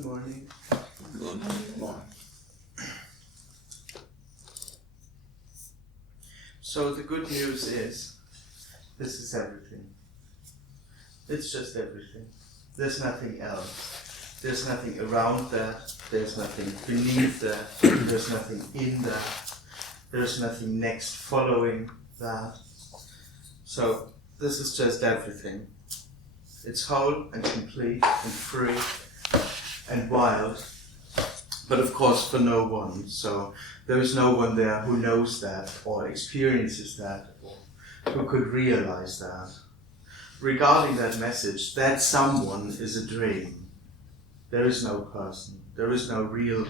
Good morning. Good morning. So the good news is, this is everything. It's just everything. There's nothing else. There's nothing around that. There's nothing beneath that. There's nothing in that. There's nothing next following that. So this is just everything. It's whole and complete and free and wild, but of course for no one. So there is no one there who knows that or experiences that or who could realize that. Regarding that message, that someone is a dream. There is no person. There is no real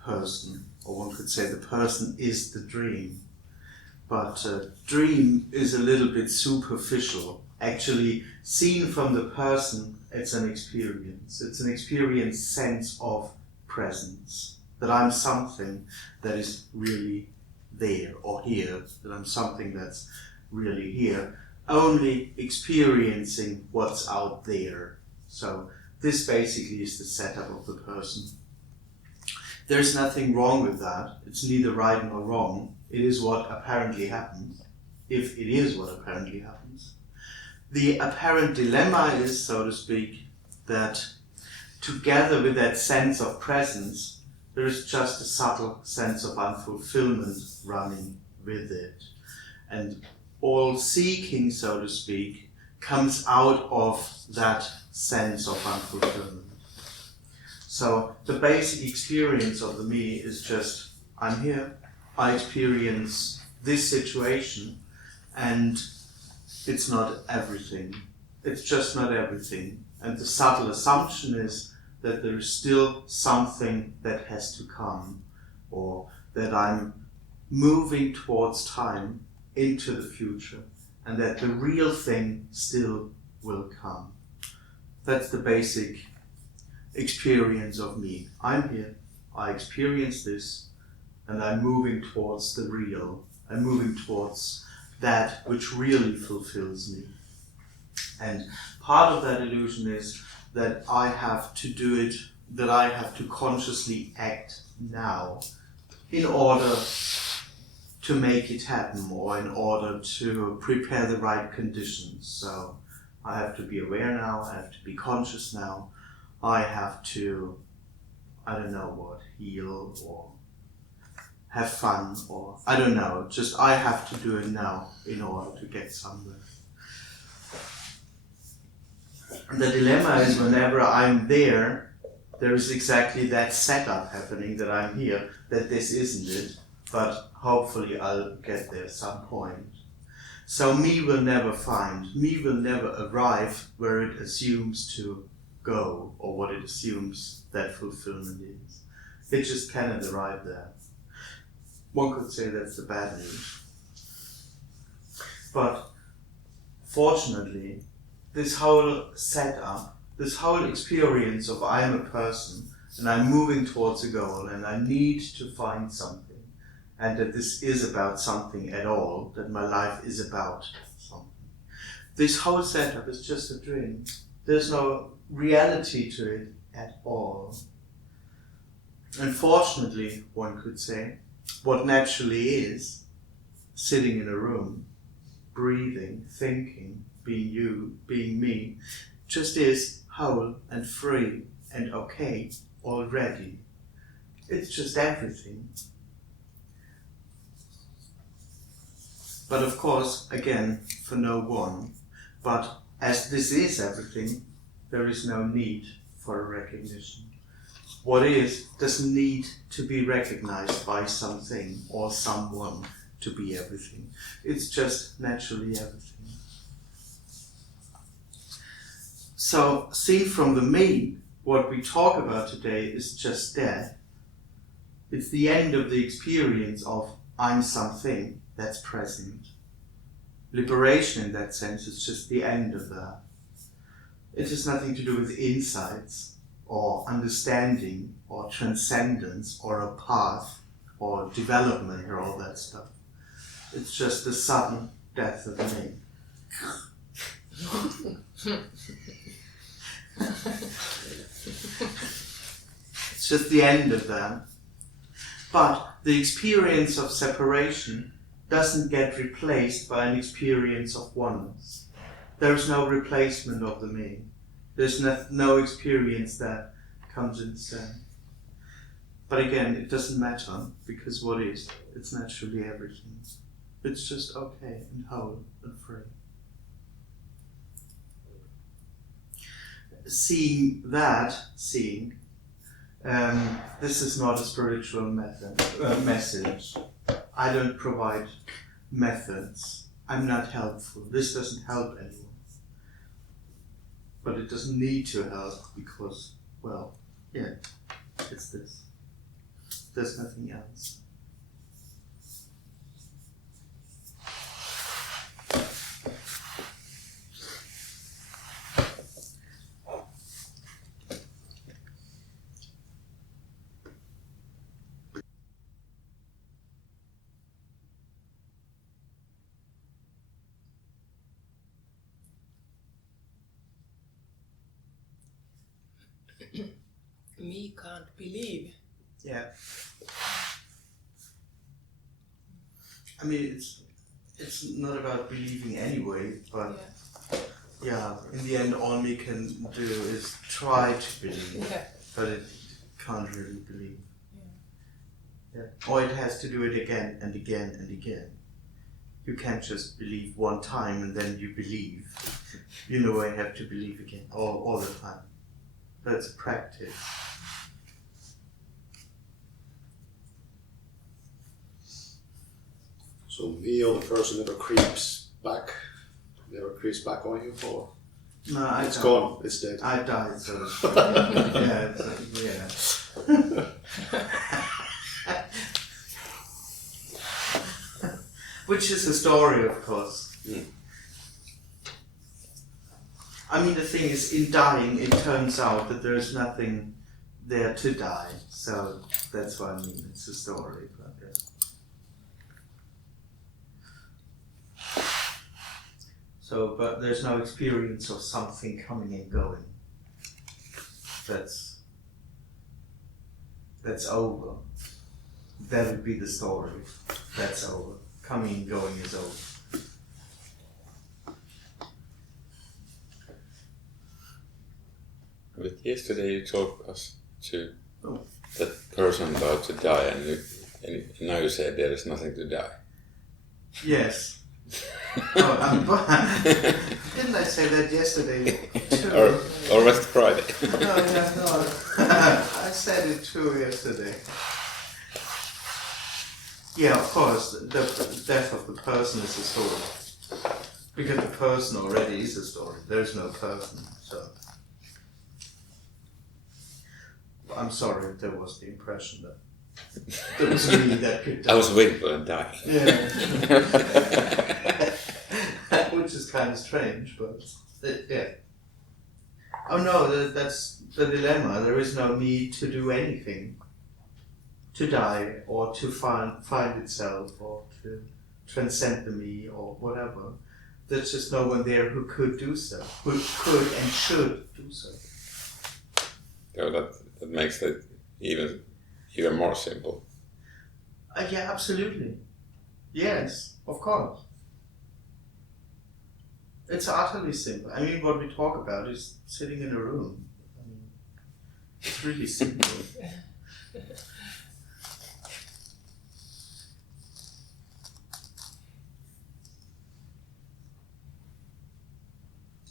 person. Or one could say the person is the dream. But dream is a little bit superficial. Actually, seen from the person, it's an experience. It's an experience sense of presence. That I'm something that is really there or here. That I'm something that's really here. Only experiencing what's out there. So this basically is the setup of the person. There's nothing wrong with that. It's neither right nor wrong. It is what apparently happens. If it is what apparently happens. The apparent dilemma is, so to speak, that together with that sense of presence, there is just a subtle sense of unfulfillment running with it. And all seeking, so to speak, comes out of that sense of unfulfillment. So the basic experience of the me is just, I'm here, I experience this situation, and it's not everything. It's just not everything. And the subtle assumption is that there is still something that has to come, or that I'm moving towards time into the future, and that the real thing still will come. That's the basic experience of me. I'm here, I experience this, and I'm moving towards the real. I'm moving towards that which really fulfills me. And part of that illusion is that I have to do it, that I have to consciously act now in order to make it happen, or in order to prepare the right conditions. So I have to be aware now, I have to be conscious now, I have to, I don't know what, heal or have fun, or I don't know, just I have to do it now in order to get somewhere. The dilemma is whenever I'm there is exactly that setup happening, that I'm here, that this isn't it, but hopefully I'll get there at some point. So me will never arrive where it assumes to go, or what it assumes that fulfillment is. It just cannot arrive there. One could say that's the bad news. But fortunately, this whole setup, this whole experience of I'm a person and I'm moving towards a goal and I need to find something, and that this is about something at all, that my life is about something. This whole setup is just a dream. There's no reality to it at all. Unfortunately, one could say, what naturally is, sitting in a room, breathing, thinking, being you, being me, just is whole and free and okay already. It's just everything. But of course, again, for no one, but as this is everything, there is no need for a recognition. What is doesn't need to be recognized by something or someone to be everything. It's just naturally everything. So, seen from the me, what we talk about today is just that. It's the end of the experience of I'm something that's present. Liberation in that sense is just the end of that. It has nothing to do with insights, or understanding, or transcendence, or a path, or development, or all that stuff. It's just the sudden death of me. just the end of that. But the experience of separation doesn't get replaced by an experience of oneness. There's no replacement of the me. There's no experience that comes instead. But again, it doesn't matter, because what is? It's naturally everything. It's just okay and whole and free. Seeing, this is not a spiritual message. I don't provide methods. I'm not helpful. This doesn't help anyone. But it doesn't need to help because, well, yeah, it's this. There's nothing else. Me can't believe. Yeah. I mean, it's not about believing anyway, but yeah, in the end, all me can do is try to believe, but it can't really believe. Yeah. Or it has to do it again and again and again. You can't just believe one time and then you believe. You know, I have to believe again all the time. That's practice. So me or the person never creeps back on you, or No, it's gone, it's dead. I died, so to speak. Yeah, yeah. Which is a story, of course. Mm. I mean, the thing is, in dying, it turns out that there's nothing there to die. So that's what I mean. It's a story. But, yeah. So, but there's no experience of something coming and going. That's over. That would be the story. That's over. Coming and going is over. But yesterday you told us to that person about to die, and now you said there is nothing to die. Yes. Didn't I say that yesterday too? Or was it Friday? No. I said it too yesterday. Yeah, of course, the death of the person is a story. Because the person already is a story. There's no person, so. I'm sorry if there was the impression that there was me that could die. I was waiting for a die. Yeah. Which is kind of strange, but yeah. Oh no, that's the dilemma. There is no need to do anything. To die, or to find itself, or to transcend the me, or whatever. There's just no one there who could do so, who could and should do so. So that makes it even more simple. Yeah, absolutely. Yes, of course. It's utterly simple. I mean, what we talk about is sitting in a room. I mean, it's really simple.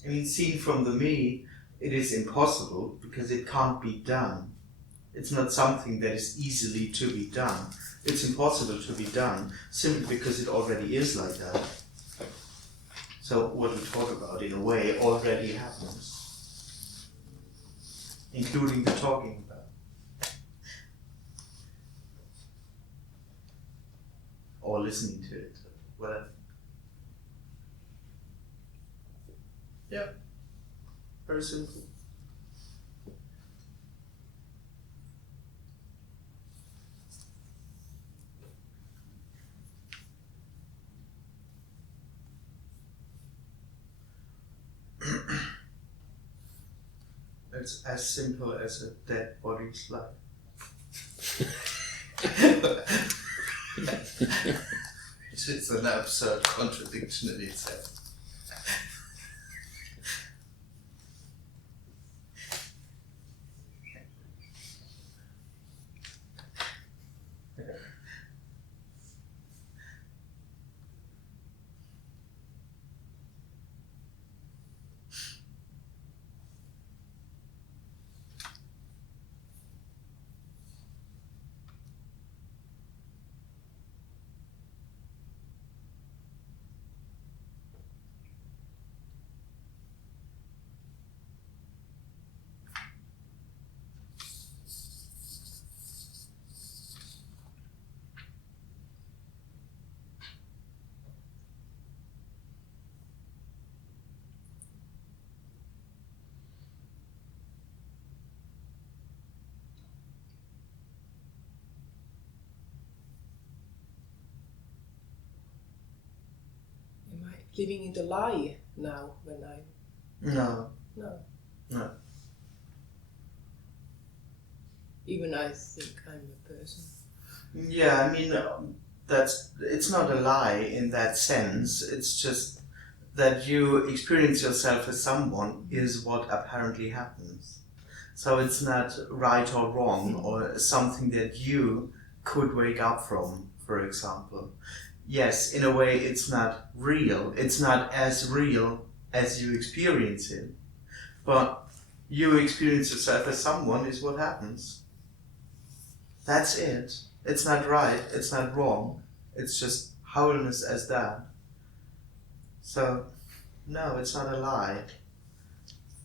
I mean, seen from the me, it is impossible because it can't be done. It's not something that is easily to be done. It's impossible to be done simply because it already is like that. So what we talk about, in a way, already happens, including the talking about, or listening to it, whatever. Yeah, very simple. It's as simple as a dead body's life. It's an absurd contradiction in itself. Am I living in the lie now when I... No. No. No. Even I think I'm a person. Yeah, I mean, it's not a lie in that sense. It's just that you experience yourself as someone is what apparently happens. So it's not right or wrong or something that you could wake up from, for example. Yes, in a way it's not real. It's not as real as you experience it. But you experience yourself as someone is what happens. That's it. It's not right, it's not wrong. It's just wholeness as that. So, no, it's not a lie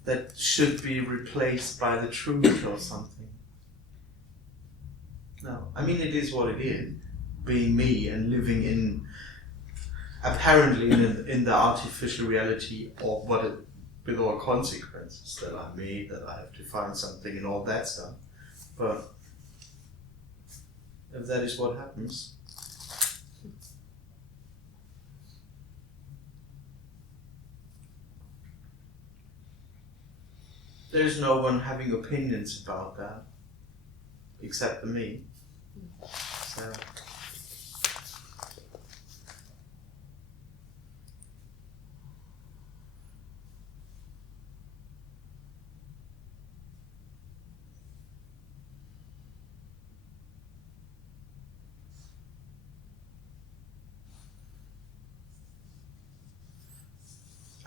that should be replaced by the truth or something. No, I mean it is what it is, being me and living in, apparently in the artificial reality of what it, with all consequences that I'm me, that I have to find something and all that stuff. But if that is what happens, there's no one having opinions about that except me. So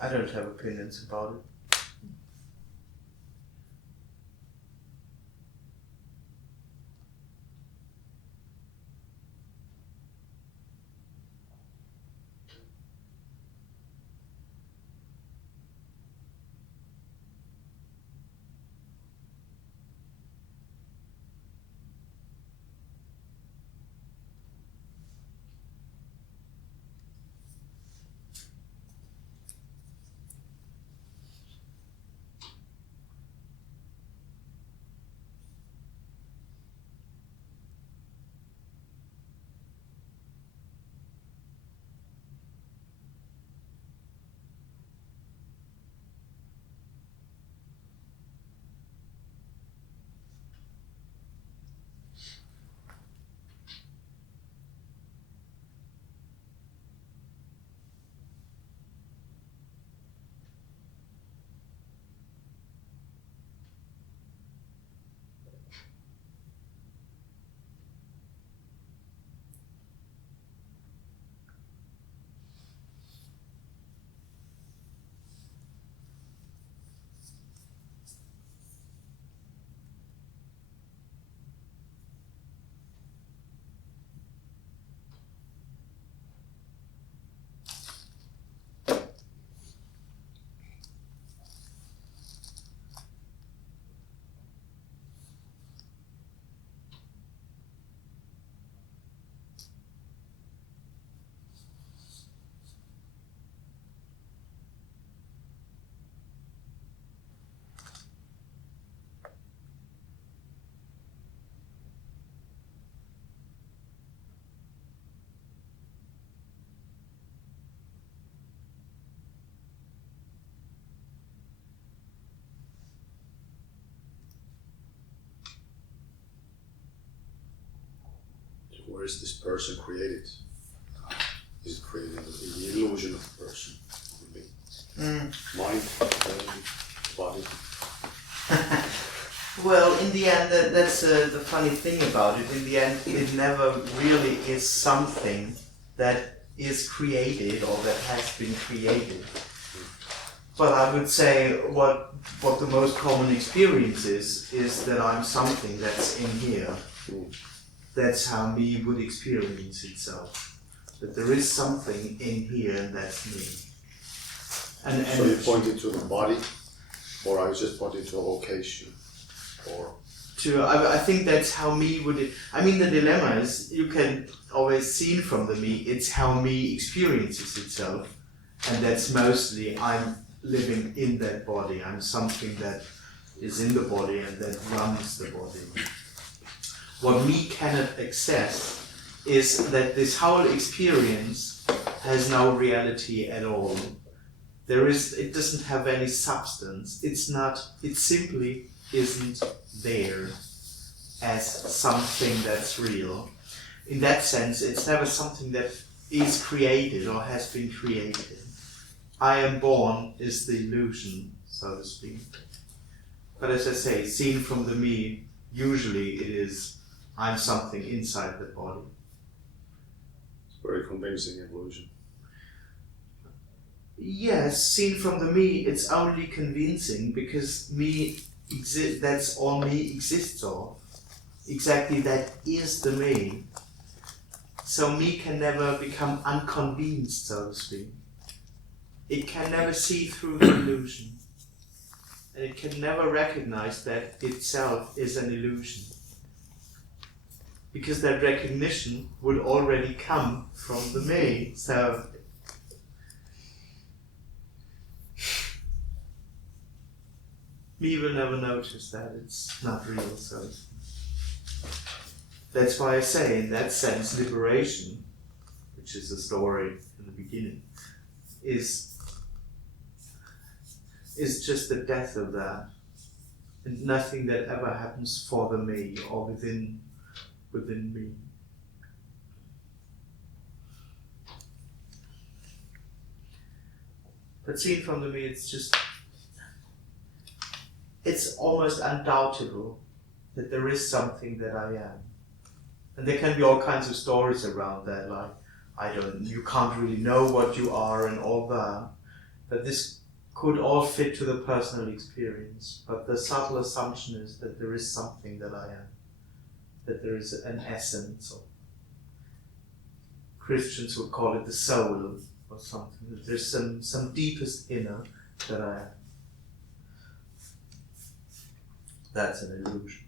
I don't have opinions about it. where is this person created? Is it created in the illusion of the person? Mind, brain, body? Well, in the end, that's the funny thing about it. In the end, it never really is something that is created or that has been created. But I would say what the most common experience is that I'm something that's in here. That's how me would experience itself. That there is something in here and that's me. And so you pointed to the body, or I was just pointing to a location, or I think that's how me would. I mean, the dilemma is you can always see from the me. It's how me experiences itself, and that's mostly I'm living in that body. I'm something that is in the body and that runs the body. What me cannot access is that this whole experience has no reality at all. It doesn't have any substance. It simply isn't there as something that's real. In that sense, it's never something that is created or has been created. I am born is the illusion, so to speak. But as I say, seen from the me, usually it is I'm something inside the body. It's very convincing illusion. Yes, seen from the me, it's only convincing because that's all me exists of. Exactly, that is the me. So me can never become unconvinced, so to speak. It can never see through the illusion. And it can never recognize that itself is an illusion. Because that recognition would already come from the me. So me will never notice that it's not real. So that's why I say, in that sense, liberation, which is the story in the beginning, is just the death of that, and nothing that ever happens for the me or within me. But seen from the me, it's almost undoubtable that there is something that I am. And there can be all kinds of stories around that, like, you can't really know what you are and all that. But this could all fit to the personal experience. But the subtle assumption is that there is something that I am. That there is an essence, or Christians would call it the soul or something. That there's some deepest inner that I am. That's an illusion.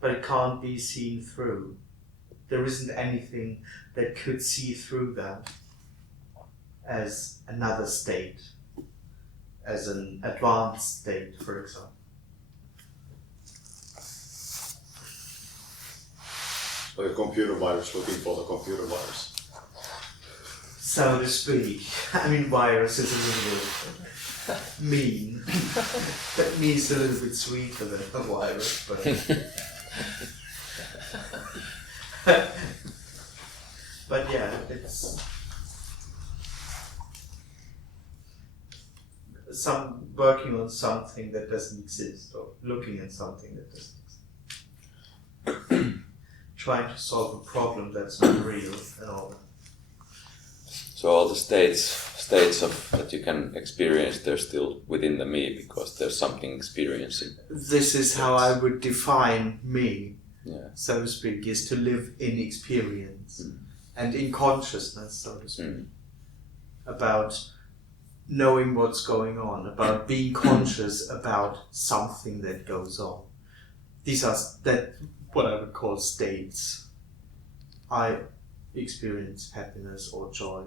But it can't be seen through. There isn't anything that could see through that as another state, as an advanced state, for example. Like a computer virus looking for the computer virus. So to speak. I mean, virus is a little bit mean. That means a little bit sweeter than a virus, but but yeah, it's working on something that doesn't exist, or looking at something that doesn't exist. Trying to solve a problem that's not real and all that. So all the states of that you can experience, they're still within the me because there's something experiencing. This is how I would define me, yeah, so to speak, is to live in experience and in consciousness, so to speak, about knowing what's going on, about being conscious about something that goes on. These are what I would call states. I experience happiness or joy,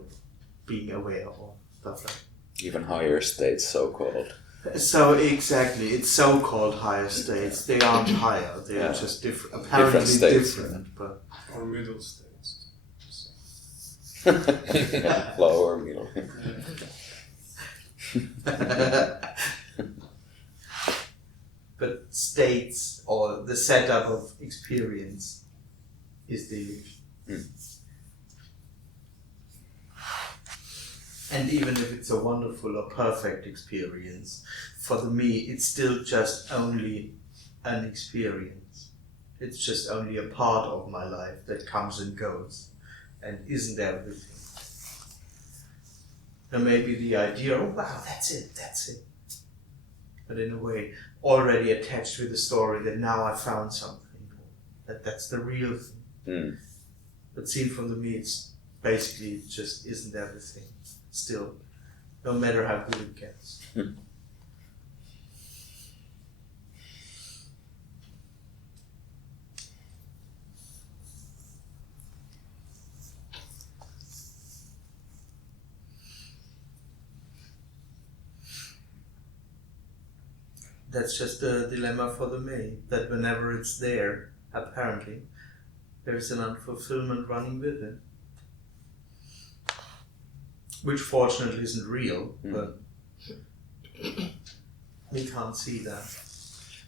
being aware or stuff like that. Even higher states, so-called. So exactly, it's so-called higher states. They aren't higher, they are just different. Apparently different, but or middle states. Lower, middle. But states or the setup of experience is the illusion. And even if it's a wonderful or perfect experience, for me it's still just only an experience. It's just only a part of my life that comes and goes and isn't everything. And maybe the idea, oh wow, that's it. But in a way, already attached with the story that now I found something. That's the real thing. But seen from the me, it's basically it just isn't everything. Still, no matter how good it gets. That's just the dilemma for the me, that whenever it's there, apparently, there's an unfulfillment running with it. Which fortunately isn't real, but we can't see that.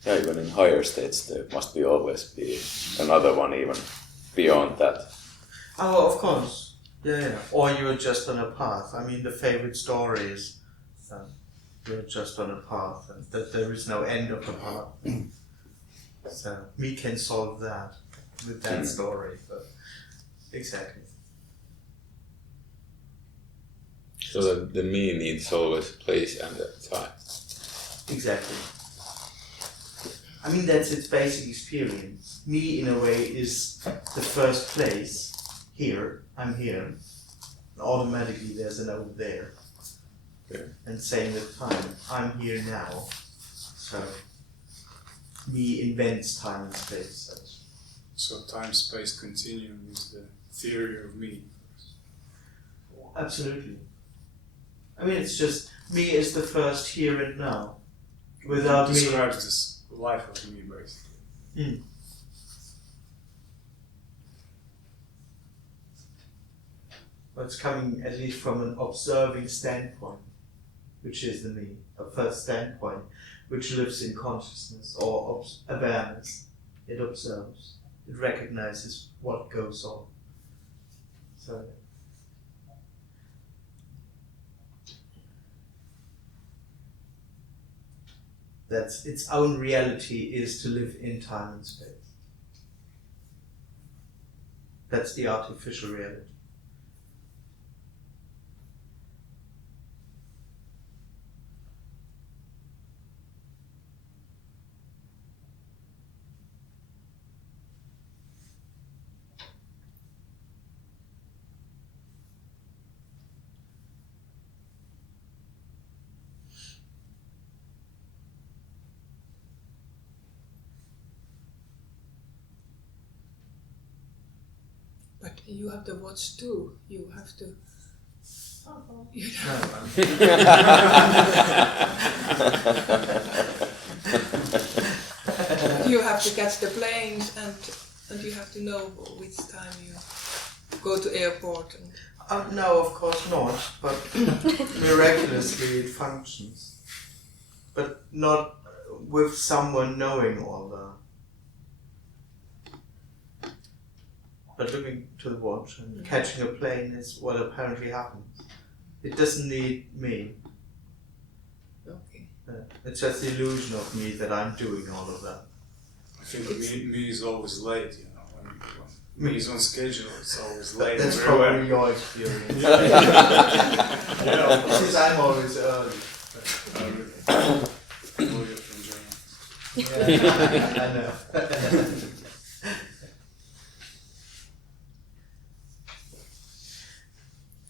Yeah, even in higher states there must be always be another one even beyond that. Oh, of course. Yeah. Or you're just on a path. I mean, the favorite story is you're just on a path and that there is no end of the path. So we can solve that with that story. But exactly. So the me needs always a place and a time. Exactly. I mean, that's its basic experience. Me, in a way, is the first place. Here, I'm here. Automatically, there's an over there. Okay. And same with time. I'm here now. So, me invents time and space. So time-space continuum is the theory of me. Absolutely. I mean, it's just me is the first here and now. Without It me. describes this life of me, basically. But it's coming at least from an observing standpoint, which is the me, a first standpoint, which lives in consciousness or awareness. It observes, it recognizes what goes on. So. That's its own reality is to live in time and space. That's the artificial reality. But you have to watch too. You have to. You have to catch the planes and you have to know which time you go to airport. No, of course not. But miraculously it functions. But not with someone knowing all that. But looking to the watch and catching a plane is what apparently happens. It doesn't need me. Okay. It's just the illusion of me that I'm doing all of that. I think me is always late, you know. When me is on schedule, it's always late. That's everywhere. probably your experience. Yeah. Since I'm always early. Lawyer from Germany. Yeah, I know.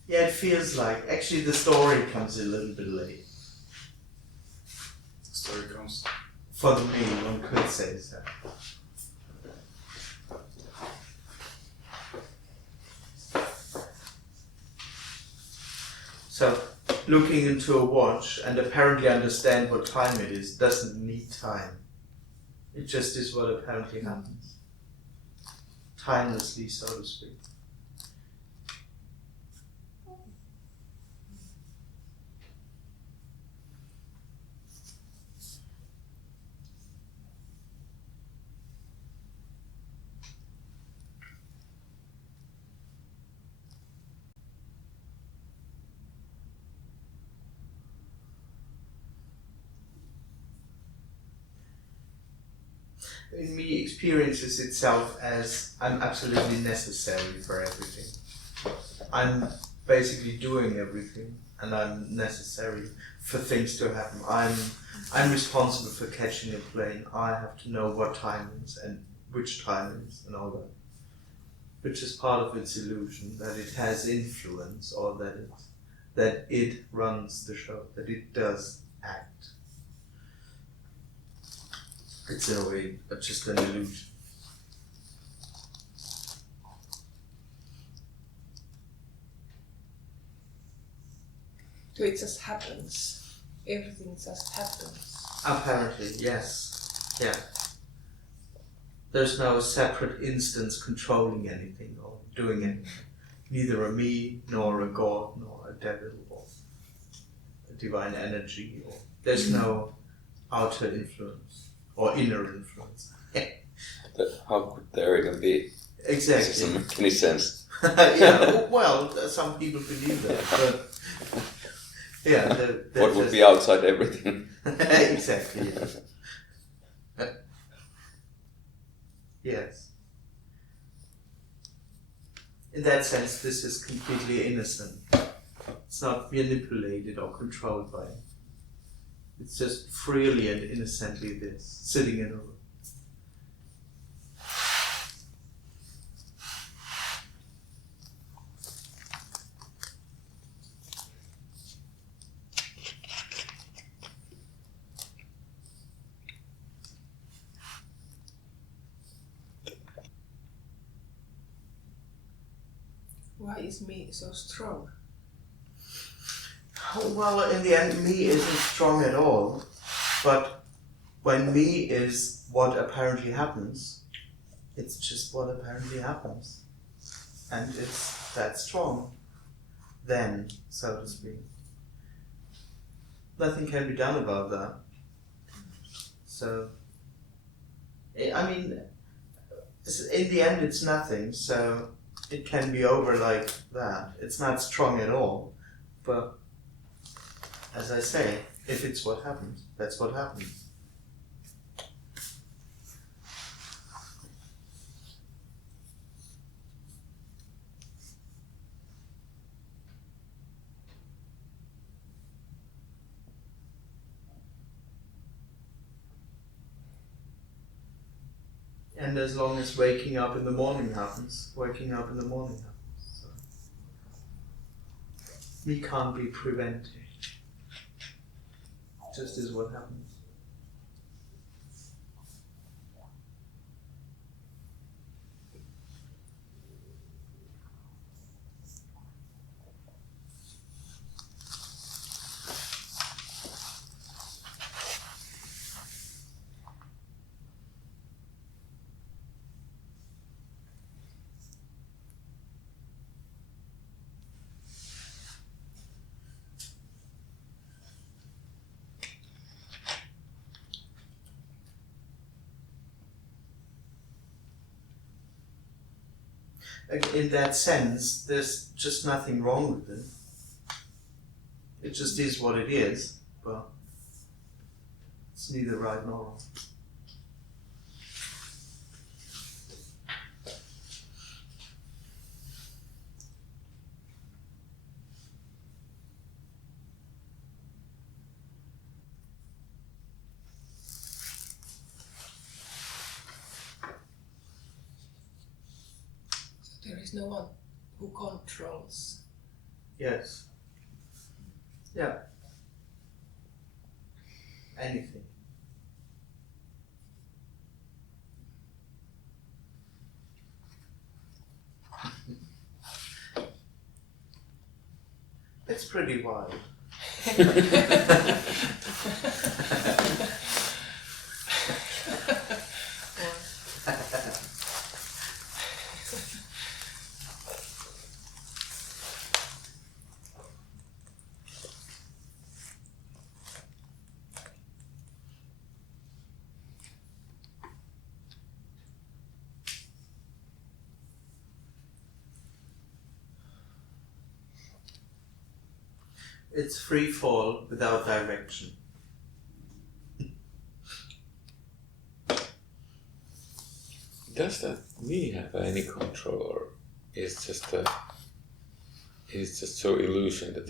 Yeah, it feels like. Actually, the story comes a little bit late. The story comes. For the me, one could say so. So, looking into a watch and apparently understand what time it is doesn't need time. It just is what apparently happens. Timelessly, so to speak. In me experiences itself as I'm absolutely necessary for everything. I'm basically doing everything, and I'm necessary for things to happen. I'm responsible for catching a plane. I have to know what time it is and which time it is and all that. Which is part of its illusion, that it has influence, or that it runs the show, that it does act. It's in a way just an illusion. So it just happens. Everything just happens. Apparently, yes. Yeah. There's no separate instance controlling anything or doing anything. Neither a me, nor a god, nor a devil, or a divine energy. Or there's no outer influence or inner influence. How could there even be? It Exactly. doesn't make any sense. Yeah, well, some people believe that, but yeah. What would be outside everything? Exactly. Yeah. Yes. In that sense, this is completely innocent. It's not manipulated or controlled by it. It's just freely and innocently this, sitting in a room. Why is me so strong? Well, in the end, me isn't strong at all. But when me is what apparently happens, it's just what apparently happens. And it's that strong. Then, so to speak. Nothing can be done about that. So, I mean, in the end, it's nothing. So, it can be over like that. It's not strong at all. But, as I say, if it's what happens, that's what happens. And as long as waking up in the morning happens, waking up in the morning happens. So. We can't be prevented. Just is what happens. In that sense, there's just nothing wrong with it. It just is what it is, but it's neither right nor wrong. There is no one who controls. Yes. Yeah. Anything. It's pretty wild. It's free fall without direction. does that me have any control, or is just so illusion that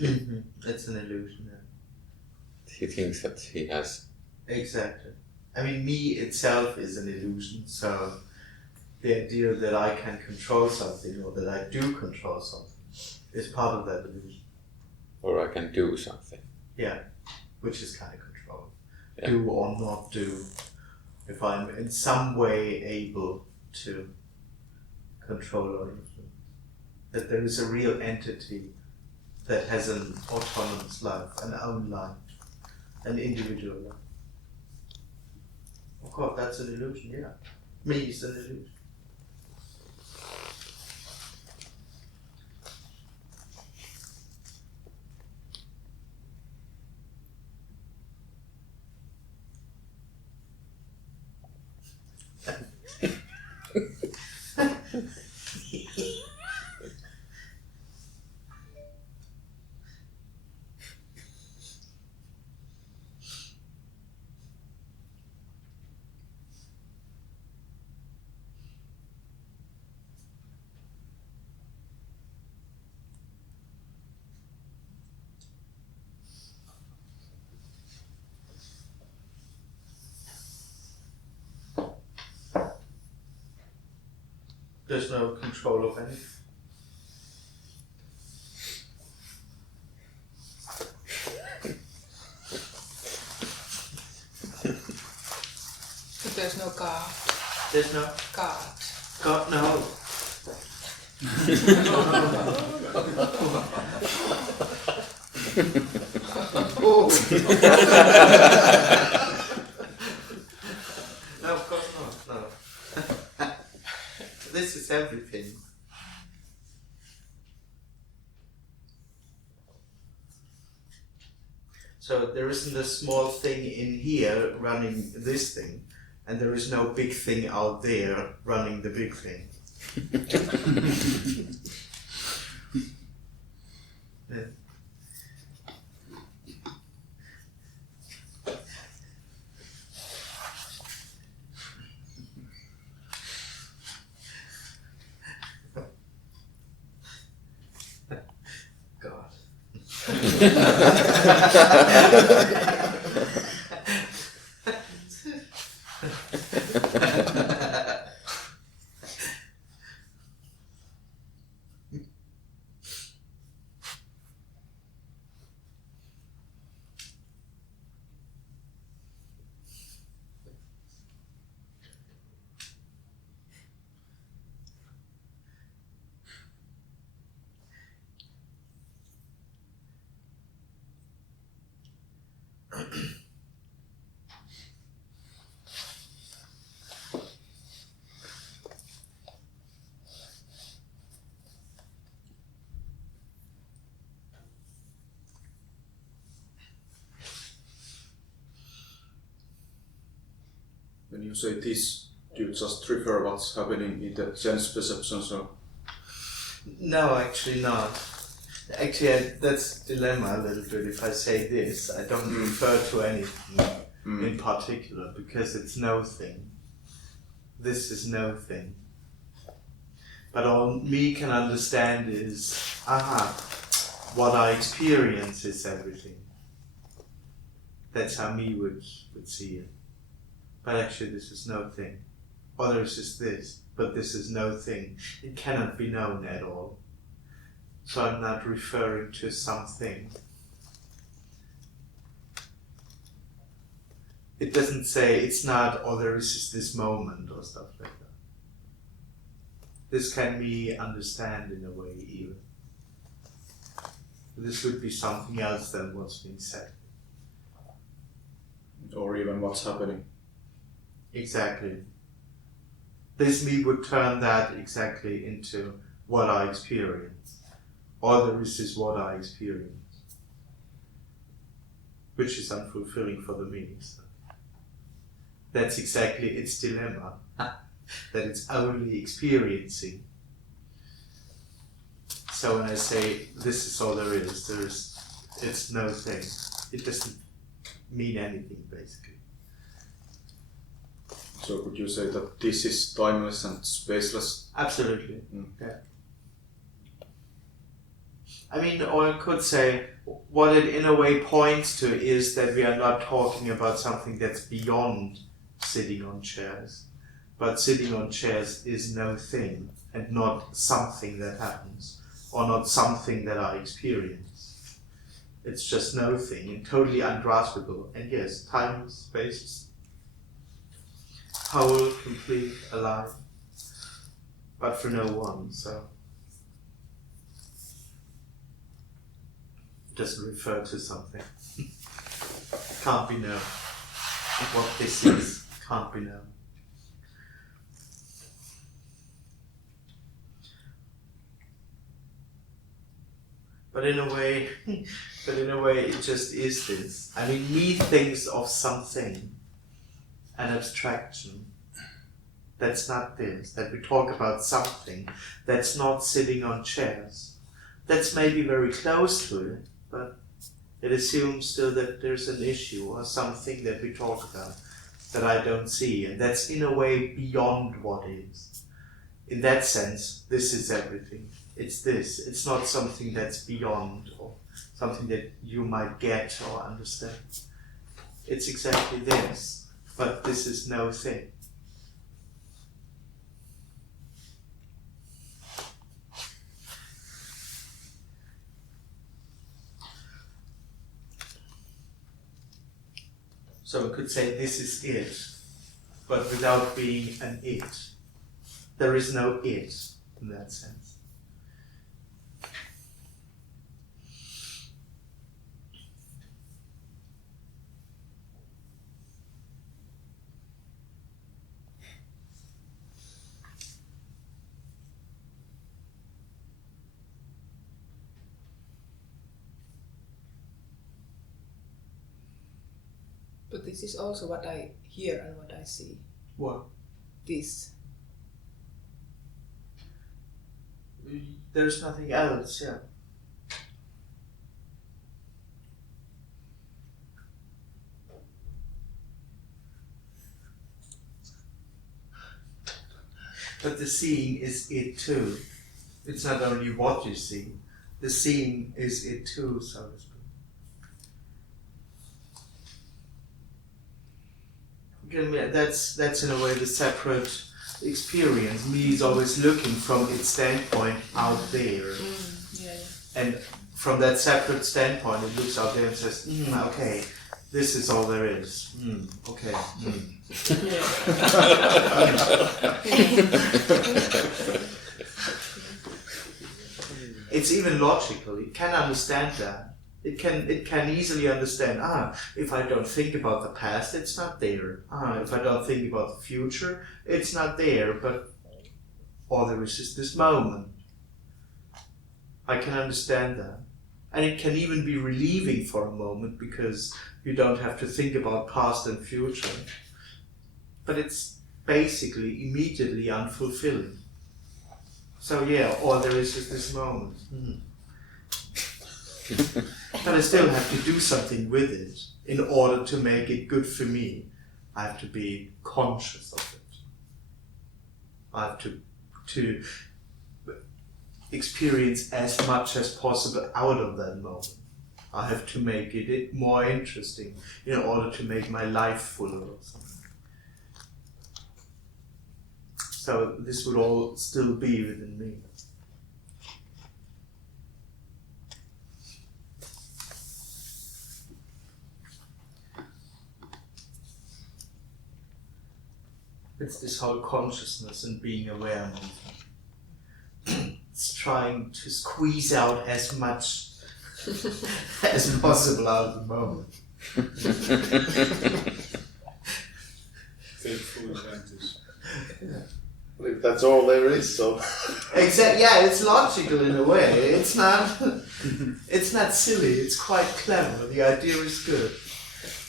It's an illusion. Yeah. he thinks that he has? Exactly. I mean, me itself is an illusion, so the idea that I can control something or that I do control something is part of that illusion. Or I can do something. Yeah, which is kind of control. Yeah. Do or not do. If I'm in some way able to control or influence. That there is a real entity that has an autonomous life, an own life, an individual life. Of course, that's an illusion, yeah. Me is an illusion. There's no control of anything. But there's no God. There's no God. God, no. No, of course not, no. This is everything. So there isn't a small thing in here running this thing, and there is no big thing out there running the big thing. Yeah. God. When you say this, do you just refer what's happening in the sense perceptions or? No, actually not. Actually, that's a dilemma a little bit. If I say this, I don't refer to anything in particular because it's no thing. This is no thing. But all me can understand is, what I experience is everything. That's how me would see it. But actually this is no thing. Or there's just this, but this is no thing. It cannot be known at all. So I'm not referring to something. It doesn't say it's not, or there is just this moment or stuff like that. This can be understand in a way even. This would be something else than what's being said. Or even what's happening. Exactly. This me would turn that exactly into what I experience. Or there is this what I experience. Which is unfulfilling for the me. So that's exactly its dilemma. That it's only experiencing. So when I say this is all there is, it's no thing. It doesn't mean anything basically. So would you say that this is timeless and spaceless? Absolutely. Mm. Yeah. I mean, or I could say what it in a way points to is that we are not talking about something that's beyond sitting on chairs. But sitting on chairs is no thing and not something that happens or not something that I experience. It's just no thing and totally ungraspable. And yes, time, space, whole, complete, alive, but for no one, so. It doesn't refer to something. Can't be known. What this is can't be known. But in a way, it just is this. I mean, me thinks of something, an abstraction, that's not this, that we talk about something that's not sitting on chairs. That's maybe very close to it, but it assumes still that there's an issue or something that we talk about that I don't see, and that's in a way beyond what is. In that sense, this is everything. It's this. It's not something that's beyond or something that you might get or understand. It's exactly this, but this is no thing. So we could say this is it, but without being an it. There is no it in that sense. But this is also what I hear and what I see. What? This. There's nothing else, yeah. But the seeing is it too. It's not only what you see, the seeing is it too, so to speak. Again, that's in a way the separate experience. Me is always looking from its standpoint out there. Yeah. And from that separate standpoint, it looks out there and says, okay, this is all there is. Okay. It's even logical. It can understand that. It can easily understand, if I don't think about the past, it's not there. If I don't think about the future, it's not there, but all there is this moment. I can understand that. And it can even be relieving for a moment because you don't have to think about past and future. But it's basically immediately unfulfilling. So yeah, all there is this moment. But I still have to do something with it in order to make it good for me. I have to be conscious of it. I have to experience as much as possible out of that moment. I have to make it more interesting in order to make my life fuller or something. So this would all still be within me. It's this whole consciousness and being aware movement. It's trying to squeeze out as much as possible out of the moment. Take full advantage. Well, if that's all there is, so. Exactly. Yeah, it's logical in a way. It's not. It's not silly. It's quite clever. The idea is good.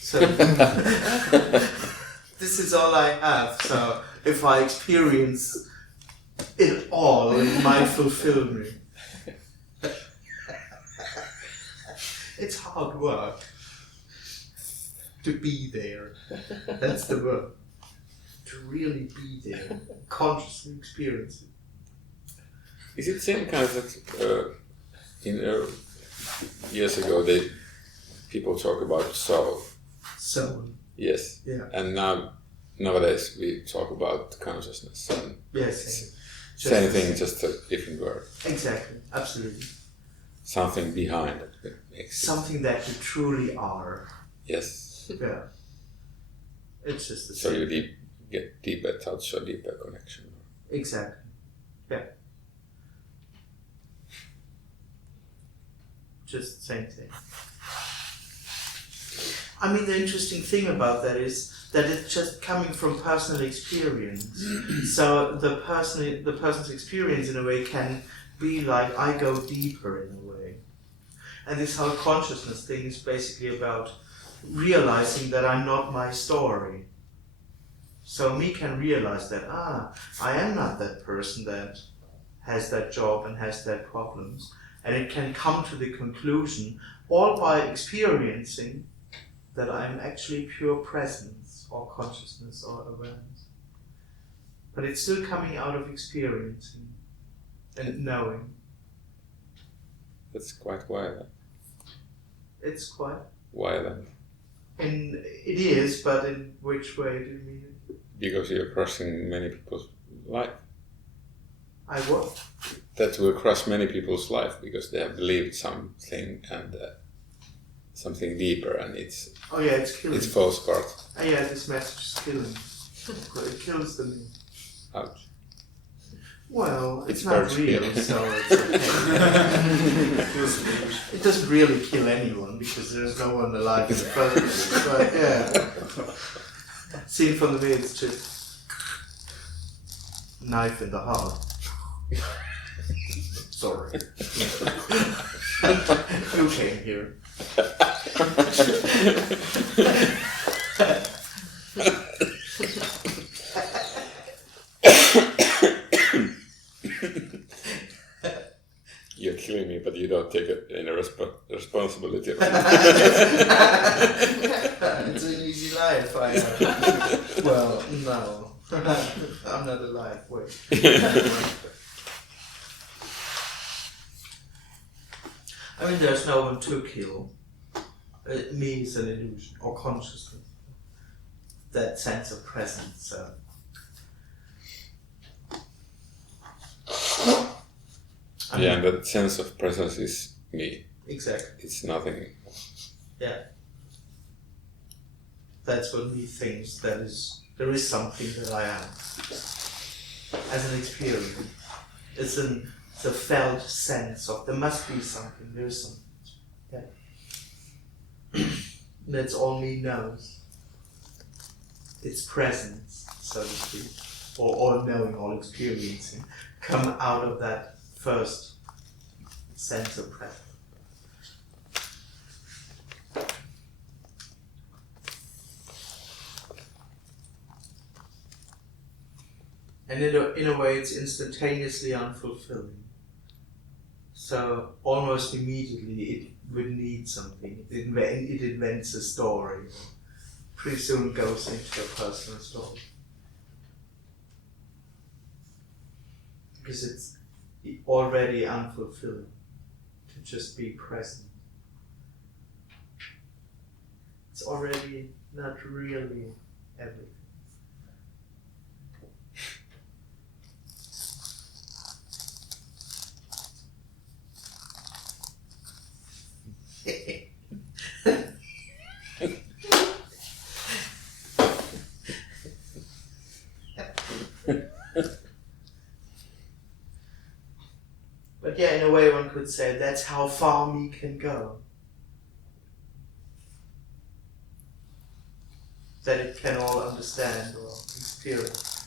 So this is all I have. So if I experience it all, it might fulfill me. It's hard work to be there. That's the word. To to really be there, consciously experience it. Is it same kind of that years ago people talk about soul? So, Yes. yeah. And nowadays we talk about consciousness. And Yes. same thing, just a different word. Exactly. Absolutely. Something behind it makes it. Something that you truly are. Yes. Yeah. It's just the So same. you get deeper touch or deeper connection. Exactly. Yeah. Just the same thing. I mean, the interesting thing about that is that it's just coming from personal experience. So the person's experience in a way can be like, I go deeper in a way. And this whole consciousness thing is basically about realizing that I'm not my story. So me can realize that, I am not that person that has that job and has that problems. And it can come to the conclusion, all by experiencing that I'm actually pure presence or consciousness or awareness. But it's still coming out of experiencing and knowing. That's quite violent. It's quite. Violent. And it is, but in which way do you mean it? Because you're crossing many people's life. I what? That will cross many people's life because they have believed something and something deeper, and it's Oh yeah, it's killing. it falls apart. Oh yeah, this message is killing. It kills the me. Ouch. Well, it's It's not very real, real. so it's okay. It doesn't really kill anyone because there's no one alive in the present. But yeah, seen from the way, it's just knife in the heart. Sorry. You came here. You're killing me, but you don't take any responsibility. It's an easy life I have. Well, no. I'm not alive. Wait. I mean, there's no one to kill. Me is an illusion, or consciousness. That sense of presence. Yeah, and that sense of presence is me. Exactly. It's nothing. Yeah. That's what me thinks. There is something that I am. As an experience. It's a felt sense of there must be something, there is something. Yeah. That's all me knows. Its presence, so to speak, or all knowing, all experiencing, come out of that first sense of presence. And in a way, it's instantaneously unfulfilling. So almost immediately, it would need something. It invents a story. Pretty soon goes into a personal story. Because it's already unfulfilling to just be present. It's already not really everything. But yeah, in a way one could say that's how far me can go. That it can all understand or experience.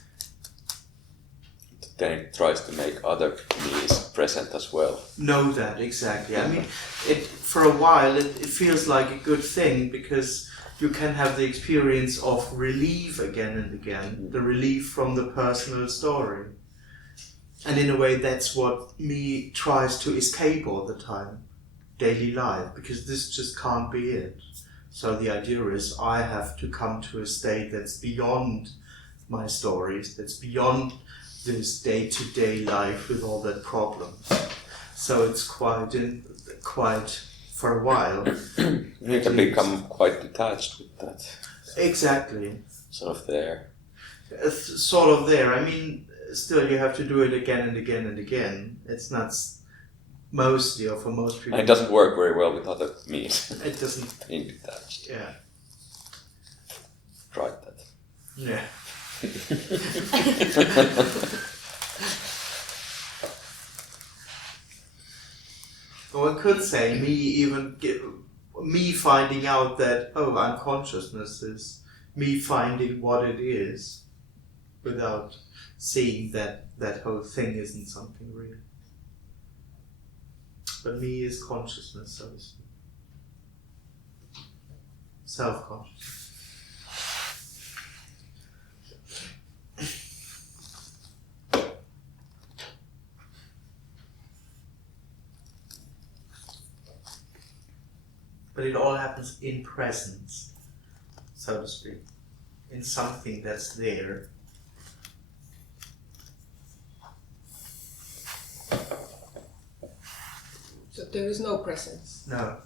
Then it tries to make other me's present as well. Know that, exactly. I mean, for a while it feels like a good thing because you can have the experience of relief again and again, the relief from the personal story. And in a way that's what me tries to escape all the time, daily life, because this just can't be it. So the idea is I have to come to a state that's beyond my stories. That's beyond this day-to-day life with all that problems. So it's quite for a while. You can become quite detached with that. Exactly. Sort of there. Sort of there. I mean, still you have to do it again and again and again. It's not mostly, or for most people. And it doesn't work very well with other means. It doesn't. Being detached. Yeah. Tried that. Yeah. One could say me finding out that unconsciousness is me finding what it is, without seeing that whole thing isn't something real. But me is consciousness, so to speak. Self-consciousness. But it all happens in presence, so to speak, in something that's there. So there is no presence. No.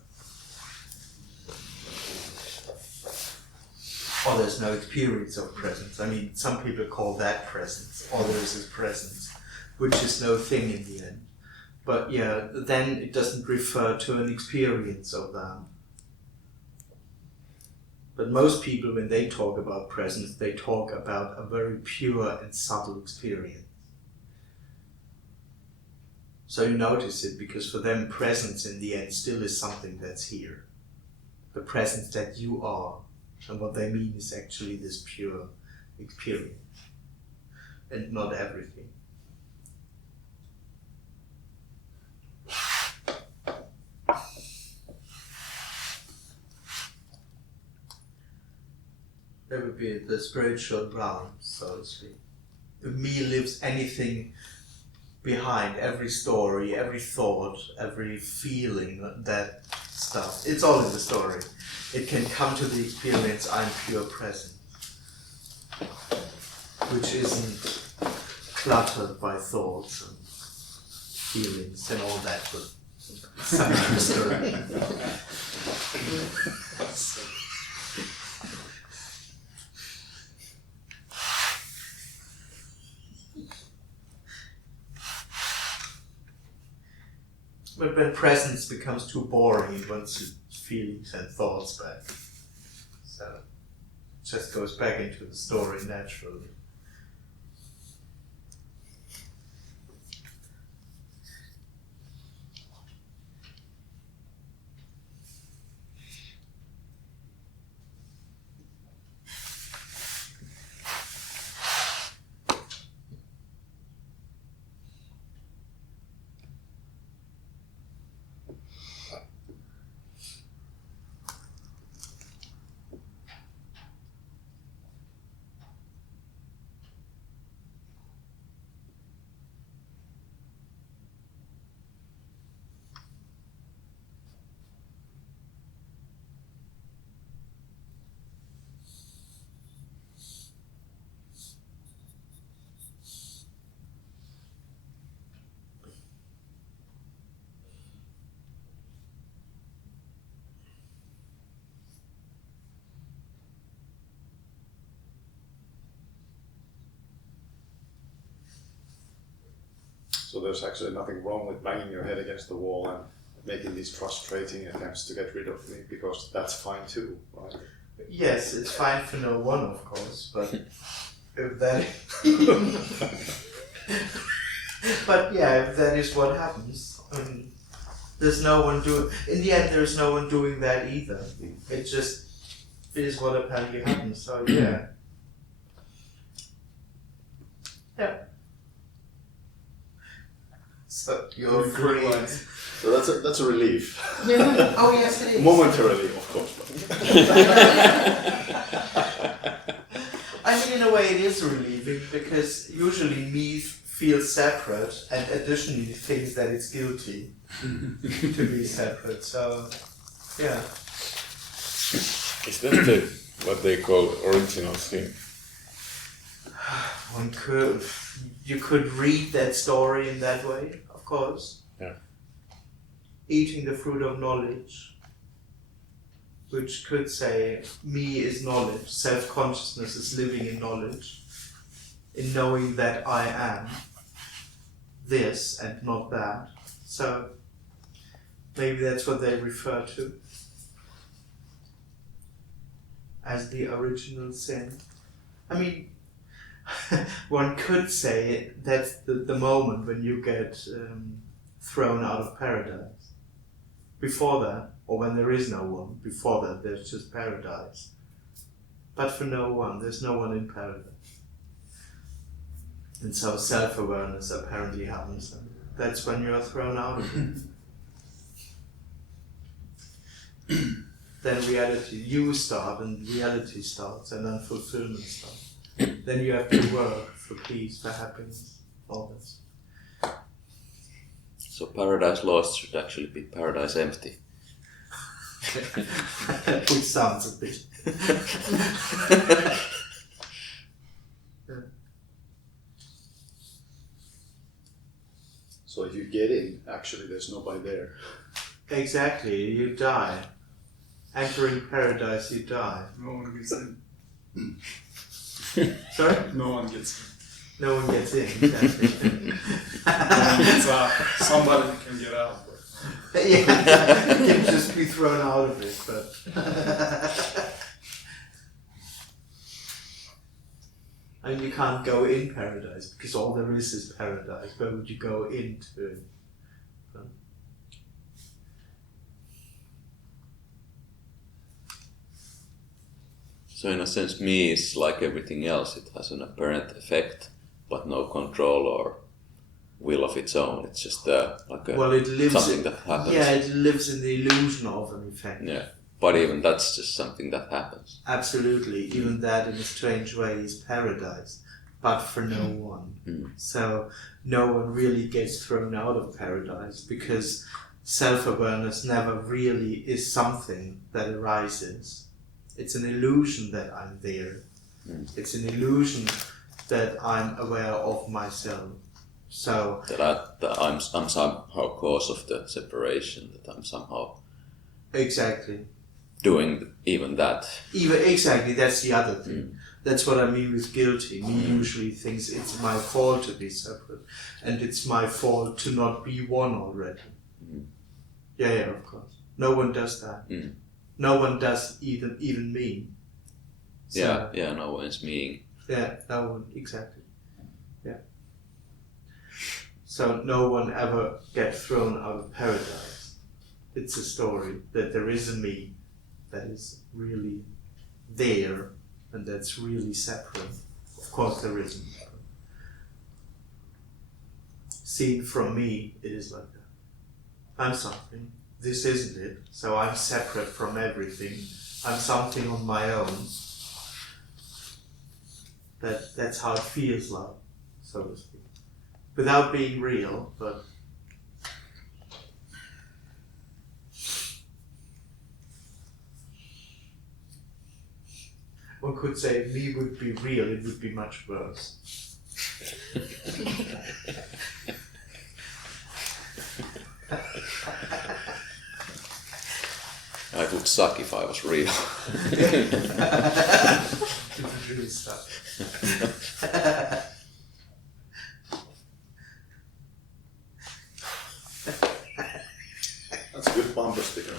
Or there's no experience of presence. I mean, some people call that presence. Others is presence, which is no thing in the end. But yeah, then it doesn't refer to an experience of that. But most people, when they talk about presence, they talk about a very pure and subtle experience. So you notice it because for them, presence in the end still is something that's here. The presence that you are. And what they mean is actually this pure experience. And not everything. That would be the spiritual realm, so to speak. If me lives anything behind, every story, every thought, every feeling, that stuff, it's all in the story. It can come to the experience, I'm pure present, which isn't cluttered by thoughts and feelings and all that, but some story. But when presence becomes too boring, it wants feelings and thoughts back. So it just goes back into the story naturally. So there's actually nothing wrong with banging your head against the wall and making these frustrating attempts to get rid of me, because that's fine too, right? Yes, it's fine for no one, of course, but if that... But yeah, if that is what happens, there's no one doing... In the end, there's no one doing that either. It just is what apparently happens, so yeah. Yeah. So you're free. So that's a relief. Oh yes, it is. Momentarily, of course. I mean, in a way it is relieving, because usually me feels separate and additionally thinks that it's guilty to be separate, so yeah. Is that what they call original sin? You could read that story in that way, of course. Yeah. Eating the fruit of knowledge, which could say, me is knowledge, self-consciousness is living in knowledge, in knowing that I am this and not that. So maybe that's what they refer to as the original sin. I mean, one could say that's the moment when you get thrown out of paradise. Before that, or when there is no one, before that there's just paradise. But for no one, there's no one in paradise. And so self-awareness apparently happens. And that's when you are thrown out of it. Then reality, you start and reality starts and then fulfillment starts. Then you have to work for peace, for happiness, all this. So paradise lost should actually be paradise empty. Which sounds a bit. So if you get in, actually there's nobody there. Exactly, you die. Entering paradise, you die. No one gets in. Sorry? No one gets in. No one gets in, exactly. No one gets out. Somebody can get out. But Yeah, you can just be thrown out of it, but... I mean, you can't go in paradise, because all there is paradise. Where would you go into it? So in a sense, me is like everything else. It has an apparent effect, but no control or will of its own. It's just like a, Well, it lives something in, that happens. Yeah, it lives in the illusion of an effect. Yeah, but even that's just something that happens. Absolutely, even that in a strange way is paradise, but for no one. Mm. So no one really gets thrown out of paradise because self-awareness never really is something that arises. It's an illusion that I'm there. Mm. It's an illusion that I'm aware of myself. So That I'm somehow cause of the separation, that I'm somehow exactly. doing even that. Exactly, that's the other thing. That's what I mean with guilty. Me usually thinks it's my fault to be separate, and it's my fault to not be one already. Mm. Yeah, of course. No one does that. Mm. No one does even me. So, Yeah, no one's meing. Yeah, no one, exactly. Yeah. So no one ever gets thrown out of paradise. It's a story that there is a me that is really there and that's really separate. Of course there isn't. Seen from me, it is like that. I'm something. This isn't it. So I'm separate from everything. I'm something on my own. That's how it feels like, so to speak. Without being real, but one could say if me would be real, it would be much worse. It would suck if I was real. It would really suck. That's a good bumper sticker.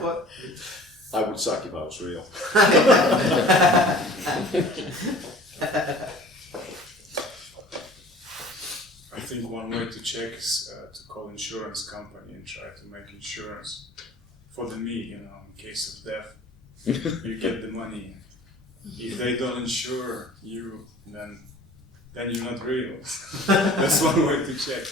What? I would suck if I was real. I think one way to check is to call insurance company and try to make insurance for the me, in case of death. You get the money. If they don't insure you, then you're not real. That's one way to check.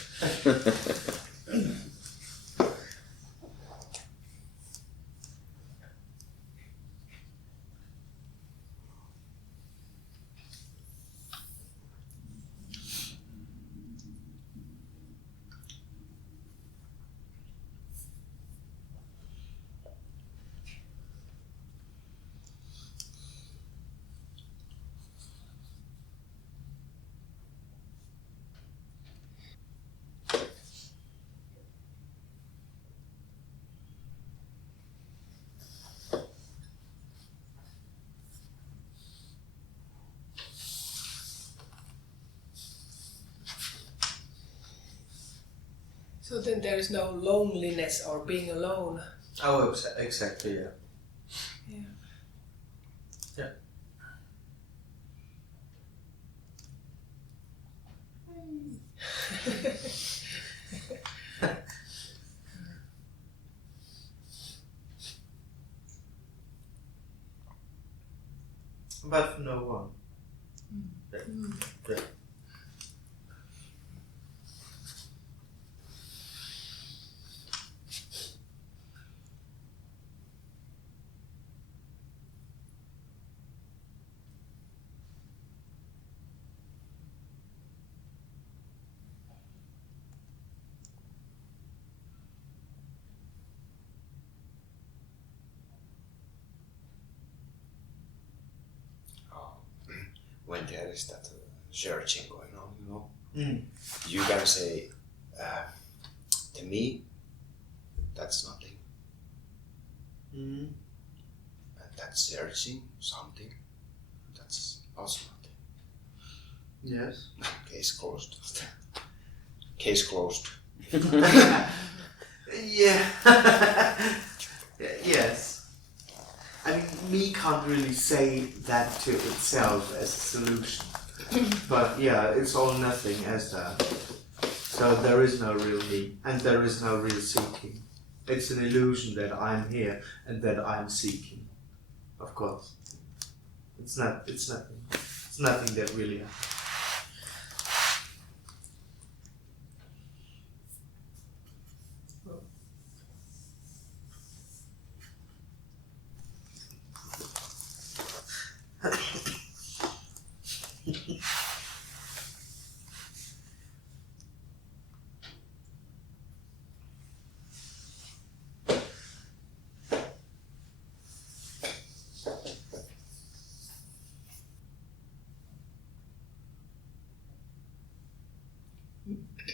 So then there is no loneliness or being alone. Oh, exactly, yeah. Yeah. Yeah. But no one. Yeah. When there is that searching going on, you know, Mm. you can say, to me, that's nothing. Mm. And that's searching something, that's also nothing. Yes. Case closed. Case closed. Yeah. Yes. I mean, me can't really say that to itself as a solution. But yeah, it's all nothing as that. So there is no real me, and there is no real seeking. It's an illusion that I'm here and that I'm seeking. Of course. It's nothing. It's nothing that really happens.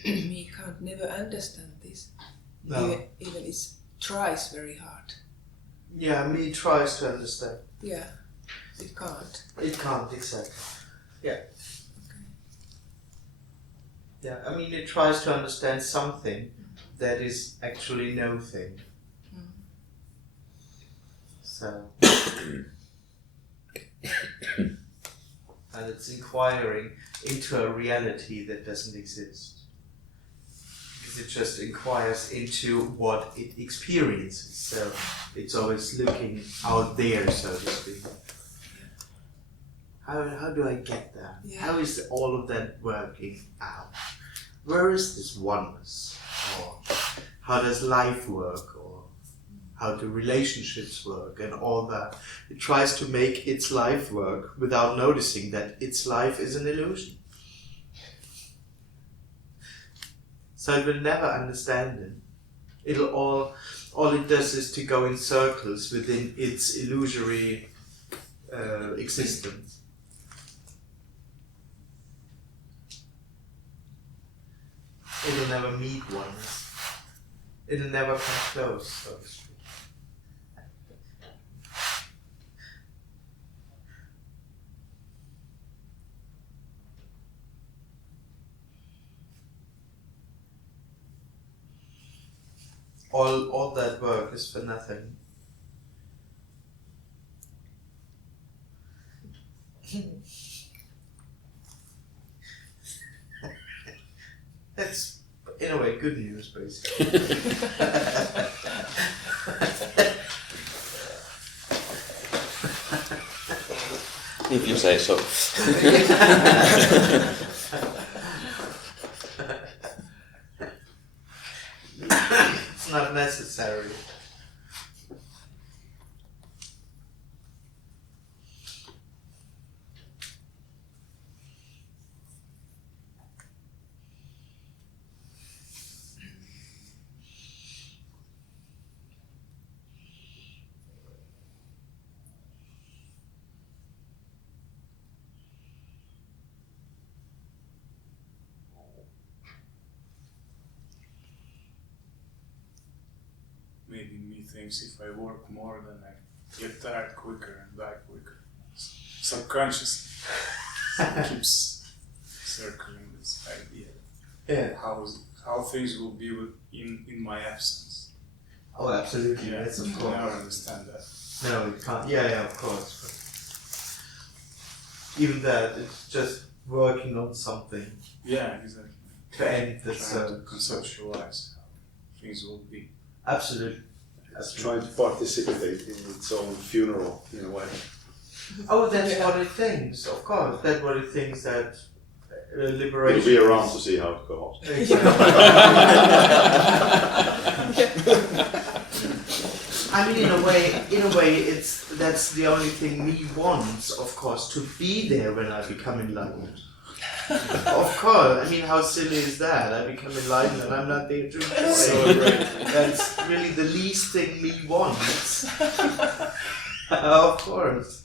Me can't never understand this. No. Even it tries very hard. Yeah, me tries to understand. Yeah, it can't. It can't, exactly. Yeah. Okay. Yeah, I mean, it tries to understand something that is actually no thing. Mm. So. And it's inquiring into a reality that doesn't exist. Because it just inquires into what it experiences. So it's always looking out there, so to speak. How do I get there? Yeah. How is all of that working out? Where is this oneness? Or how does life work? Or how do relationships work and all that? It tries to make its life work without noticing that its life is an illusion. So it will never understand it. It'll all it does is to go in circles within its illusory existence. It'll never meet oneness. It'll never come close, so to speak. All that work is for nothing. That's, in a way, good news, basically. If you say so. It's not necessary. Maybe me thinks if I work more, then I get tired quicker and die quicker. Subconsciously keeps circling this idea. Yeah. how things will be in my absence. Oh, absolutely. Yeah, Yes, of I course. never understand that. No, you can't. Yeah, of course. But even that, it's just working on something Yeah, exactly. to end this. Trying to conceptualize how things will be. Absolutely. It's trying to participate in its own funeral in a way. Oh, that's what it thinks. Of course, that's what it thinks that liberation. It'll be around to see how it goes. I mean, in a way, that's the only thing me wants, of course, to be there when I become enlightened. Of course, I mean, how silly is that? I become enlightened and I'm not there to enjoy. So great. That's really the least thing me wants. Of course.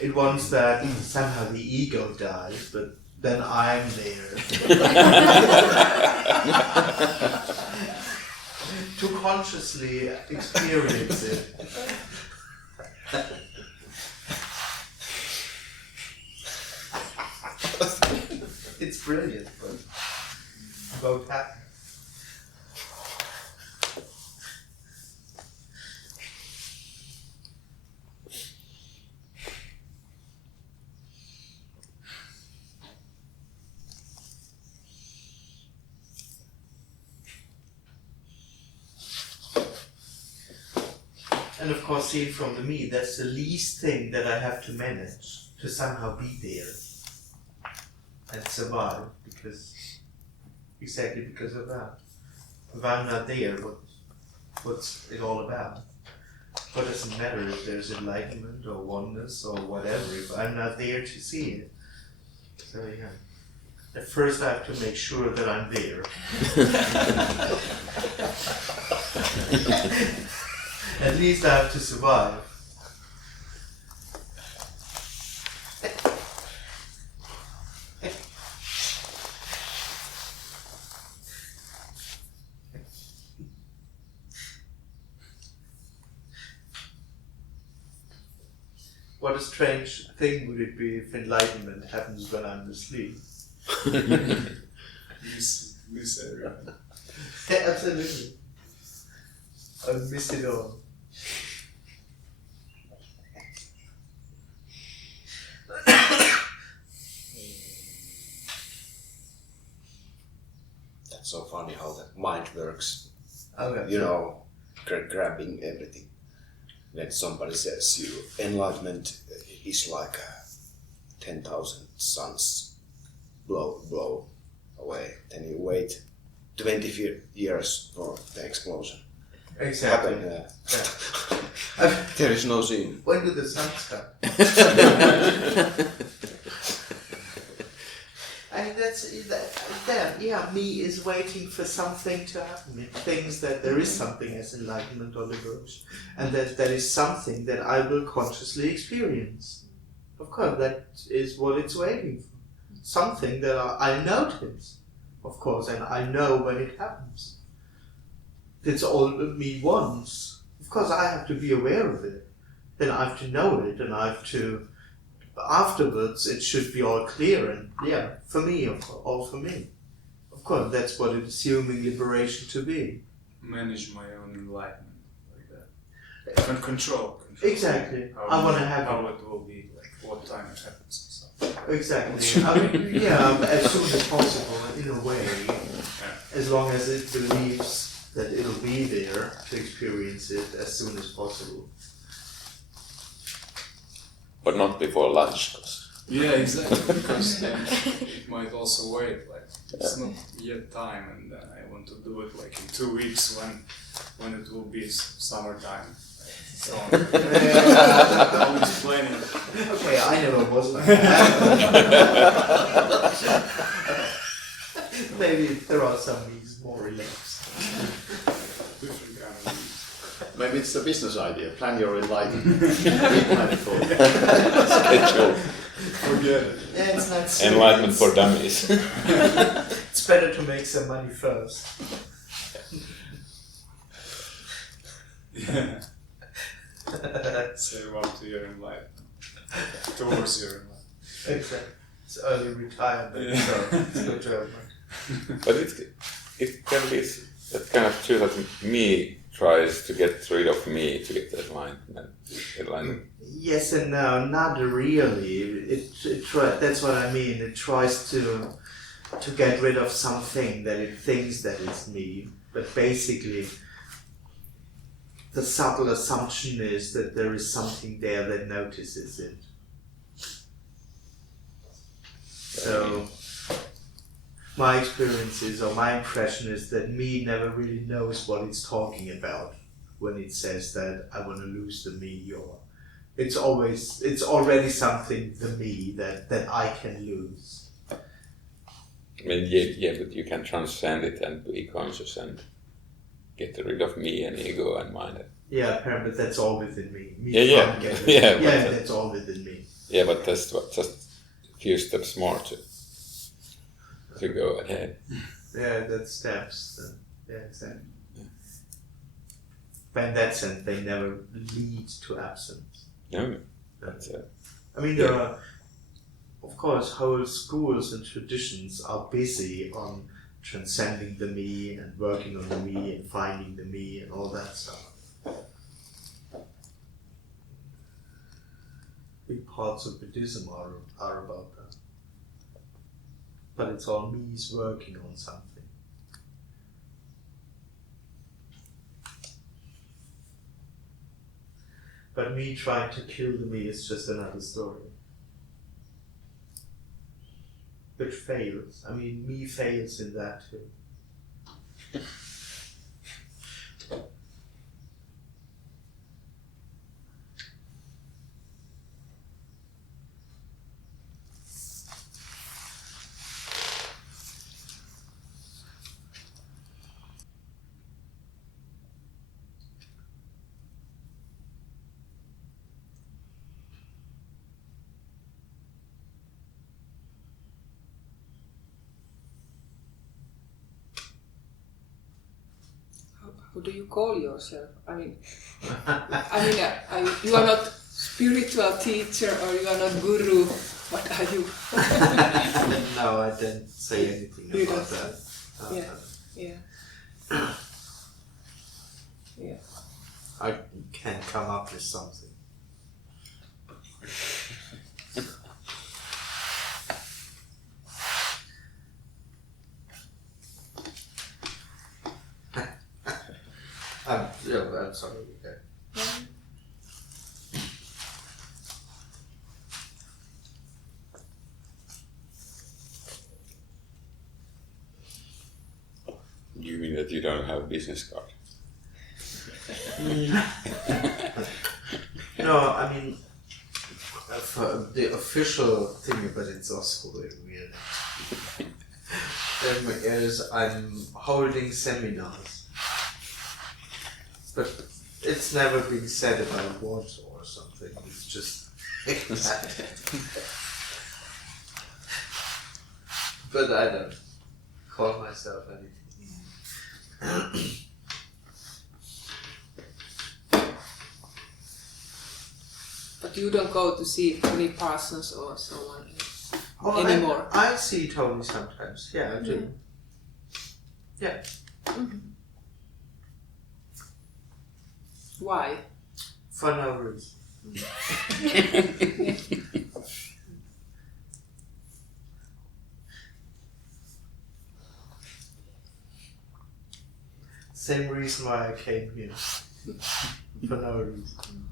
It wants that somehow the ego dies, but then I'm there. To consciously experience it. It's brilliant, but both happen. And of course, seen from the me, that's the least thing that I have to manage, to somehow be there and survive, exactly because of that. If I'm not there, what's it all about? What does it matter if there's enlightenment or oneness or whatever, if I'm not there to see it? So yeah. At first I have to make sure that I'm there. At least I have to survive. What a strange thing would it be if enlightenment happens when I'm asleep? Miss everything. Yeah, absolutely. I miss it all. That's so funny how the mind works. Okay. You know, grabbing everything. When somebody says you enlightenment is like 10,000 suns blow away, then you wait 20 years for the explosion. Exactly. Happen, Yeah. there is no scene. When do the suns come? I mean, that, yeah, me is waiting for something to happen. It thinks that there is something as enlightenment or liberation, and that is something that I will consciously experience. Of course, that is what it's waiting for. Something that I notice, of course, and I know when it happens. That's all me wants. Of course, I have to be aware of it. Then I have to know it, and I have to. Afterwards, it should be all clear, and yeah, for me, all for me. Of course, that's what it's assuming liberation to be. Manage my own enlightenment like that. And control. Exactly. I want to have how it will be, like what time it happens and stuff. Exactly. I mean, yeah, as soon as possible, in a way, as long as it believes that it'll be there to experience it as soon as possible. But not before lunch. 'Cause Yeah, exactly. Because then it might also wait. Like it's not yet time, and I want to do it like in 2 weeks when it will be summertime. So always planning. Okay, I never was like that. Maybe there are some weeks more relaxed. Different kind of needs. Maybe it's a business idea. Plan your enlightenment. Plan it for you. schedule. Forget it. Yeah, it's not serious. Enlightenment for dummies. It's better to make some money first. Yeah. Save up to your enlightenment. Towards your enlightenment. Exactly. It's early retirement, so it's good to have money. But it can be that kind of true that me tries to get rid of me to get enlightenment. Yes and no, not really. That's what I mean. It tries to get rid of something that it thinks that it's me, but basically the subtle assumption is that there is something there that notices it. So my experience is, or my impression is, that me never really knows what it's talking about when it says that I want to lose the me, or it's already something, the me, that I can lose. I mean, yeah, but you can transcend it and be conscious and get rid of me and ego and mind. Yeah, apparently that's all within me. Yeah. That's all within me. Yeah, but that's just a few steps more to go ahead. Yeah, that's steps. Yeah, exactly. But in that sense, they never lead to absence. No, that's it. I mean, there are, of course, whole schools and traditions are busy on transcending the me and working on the me and finding the me and all that stuff. Big parts of Buddhism are about that. But it's all me's working on something. But me trying to kill the me is just another story. Which fails. I mean, me fails in that too. How do you call yourself? I mean, you are not spiritual teacher or you are not guru. What are you? No, I didn't say anything You about don't that. Yeah. I can come up with something. I'm sorry. Okay. You mean that you don't have a business card? No, I mean, for the official thing, but it's also weird. Is I'm holding seminars, but it's never been said about what or something. It's just but I don't call myself anything. But you don't go to see Tony Parsons or someone anymore. I see Tony sometimes. Yeah, I do. Yeah. Mm-hmm. Why? For no reason. Same reason why I came here. For no reason.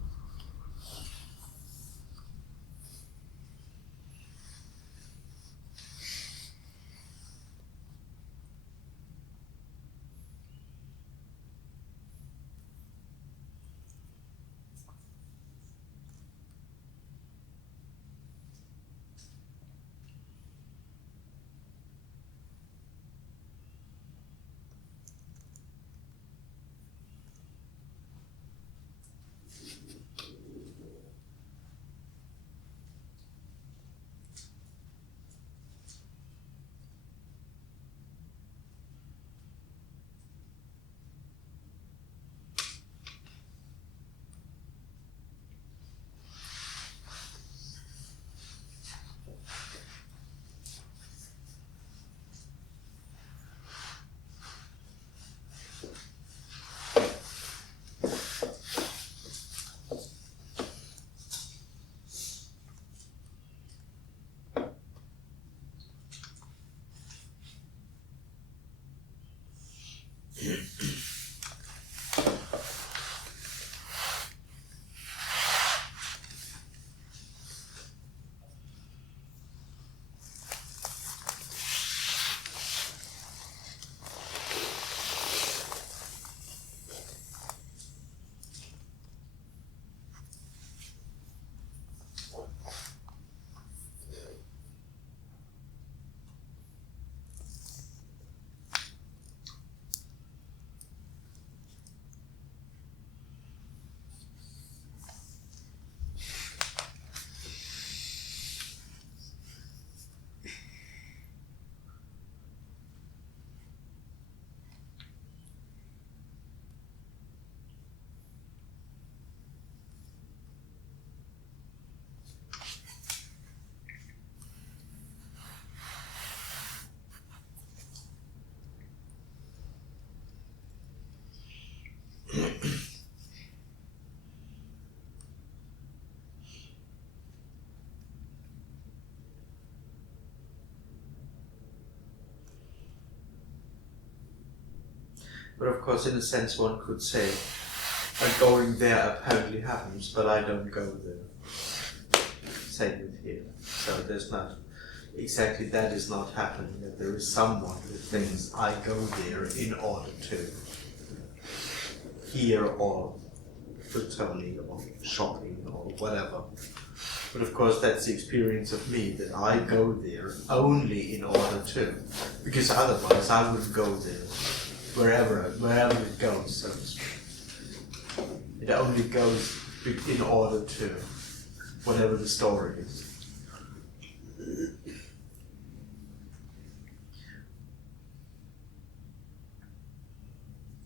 But of course, in a sense, one could say, going there apparently happens, but I don't go there. Same with here. So there's not, exactly that is not happening, that there is someone who thinks I go there in order to hear or returning or shopping or whatever. But of course that's the experience of me, that I go there only in order to, because otherwise I wouldn't go there wherever it goes, so to speak. It only goes in order to whatever the story is.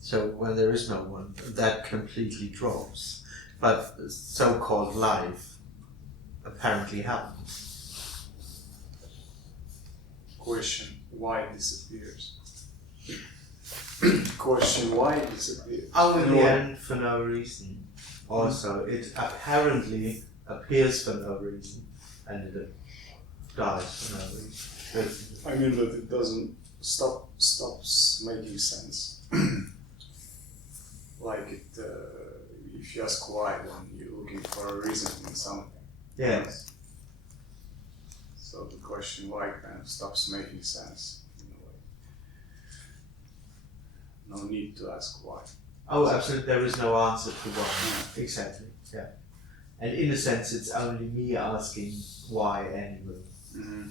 So when there is no one, that completely drops. But so-called life apparently happens. Question: why it disappears? Question: why it disappears? Oh, in the end, for no reason. Also, it apparently appears for no reason, and it dies for no reason. I mean that it doesn't stops making sense. Like it, if you ask why, then you're looking for a reason in something. Yes. So the question why kind of stops making sense in a way. No need to ask why. Oh, absolutely. There is no answer to why. Exactly. Yeah. And in a sense, it's only me asking why anyway. Mm-hmm.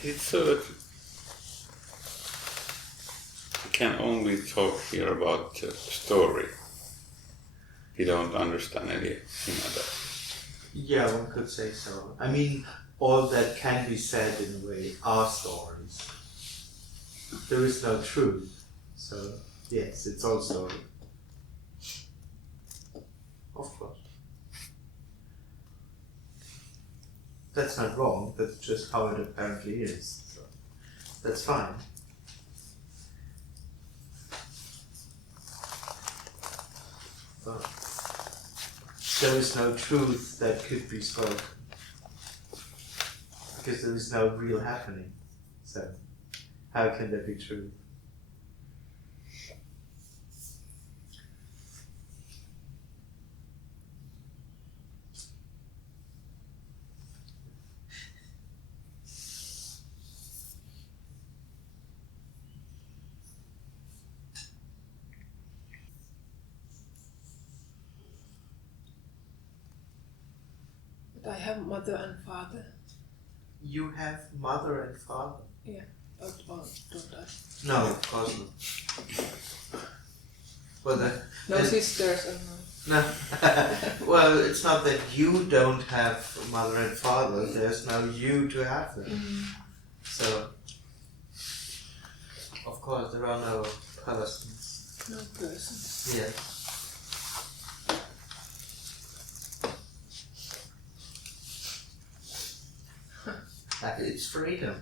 It's so that you can only talk here about the story. You don't understand anything of that. Yeah, one could say so. I mean, all that can be said in a way are stories. There is no truth. So, yes, it's all story. Of course. That's not wrong, that's just how it apparently is. So, that's fine. But there is no truth that could be spoken. Because there is no real happening. So, how can there be truth? But I have mother and father. You have mother and father? Yeah. Oh, don't I? No, of course not. Well, No sisters or no? no. Well, it's not that you don't have mother and father. There's no you to have them. Mm. So, of course, there are no persons. No person. Yes. It's freedom.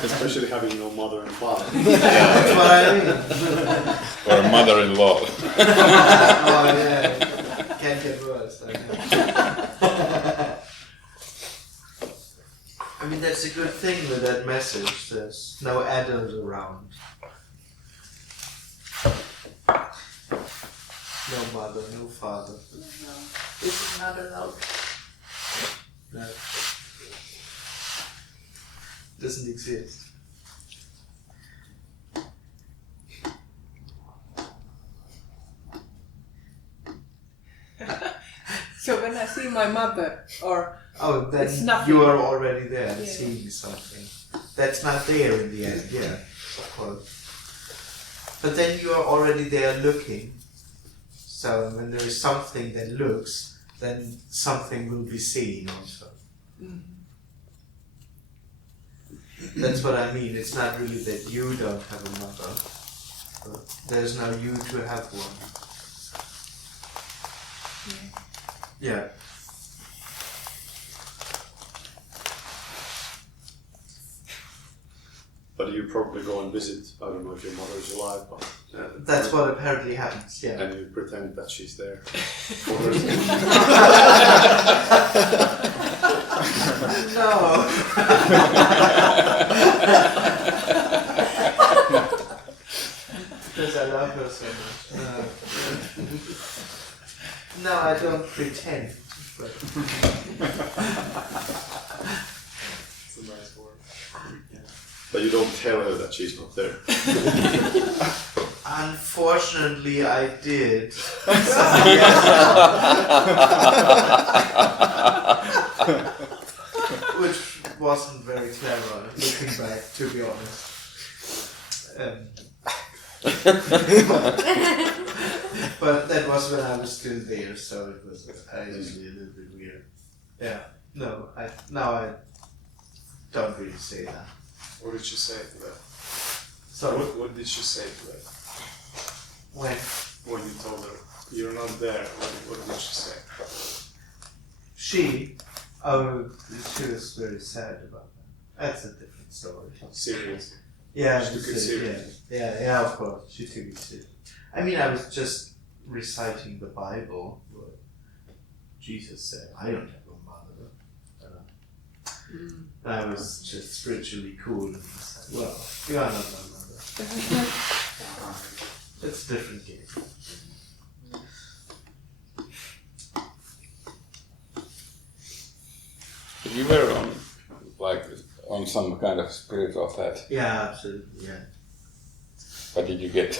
Especially having no mother and father. That's what I mean. Or a mother-in-law. Oh yeah, can't get worse. I mean, that's a good thing with that message. There's no adult around. No mother, no father. No, this is not allowed. No. Doesn't exist. So when I see my mother, or Oh, then It's nothing. you are already there, Yeah. seeing something. That's not there in the end, yeah, of course. But then you are already there looking. So when there is something that looks, then something will be seen also. That's what I mean. It's not really that you don't have a mother, but there's no you to have one. yeah. Yeah. But you probably go and visit, I don't know if your mother is alive, but... That's what apparently happens, yeah. And you pretend that she's there. No. Because I love her so much. No, I don't pretend. But It's a nice word. But you don't tell her that she's not there. unfortunately, I did. Which wasn't very clever, looking back, to be honest. But that was when I was still there, so it was actually a little bit weird. Yeah. No, I don't really say that. What did she say to that? So What did she say to that? when When you told her you're not there, what did she say? she was very sad about that. That's a different story. Seriously? Yeah, She took it seriously. Yeah, of course, she took it seriously. I mean, I was just reciting the Bible, where Jesus said, "I don't have a mother." And I was just spiritually cool and said, "Well, you are not my mother." It's a different game. You were on some kind of spiritual path. Yeah, absolutely. Yeah. What did you get?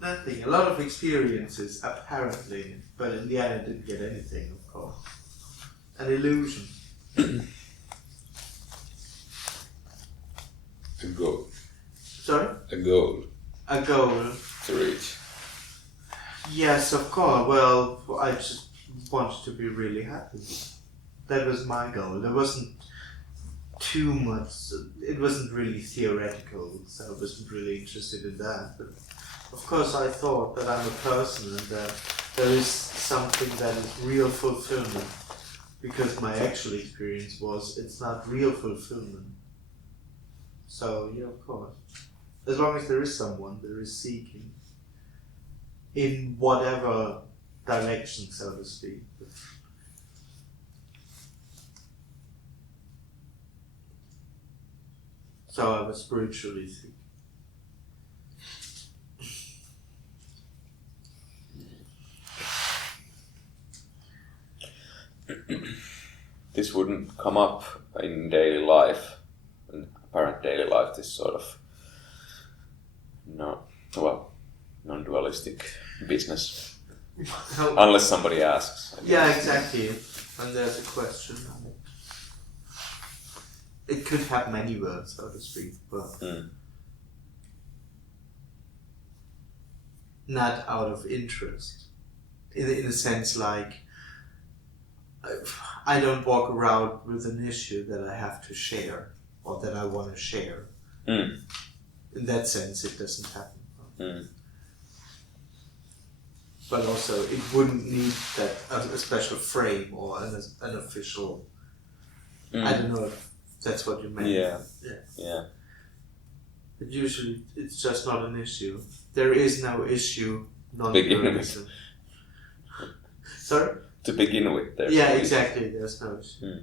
Nothing. A lot of experiences, apparently, but in the end, I didn't get anything. Of course, an illusion. A goal. Sorry, A goal a goal. to reach. Yes, of course. Well, I just wanted to be really happy. That was my goal. There wasn't too much. It wasn't really theoretical, so I wasn't really interested in that. But of course, I thought that I'm a person and that there is something that is real fulfillment. Because my actual experience was it's not real fulfillment. So, yeah, of course. As long as there is someone, there is seeking. In whatever direction, so to speak. So I was spiritually seeking. This wouldn't come up in daily life, in apparent daily life, this sort of non-dualistic business. Unless somebody asks. I guess. Yeah, exactly. And there's a question. It could have many words, so to speak, but not out of interest. In a sense, like, I don't walk around with an issue that I have to share or that I want to share. In that sense, it doesn't happen. But also, it wouldn't need that a special frame or an official. I don't know if that's what you meant. Yeah. But usually, it's just not an issue. There is no issue. Begin Non-dualism. Sorry. To begin with, there's Yeah, no exactly. There's no issue.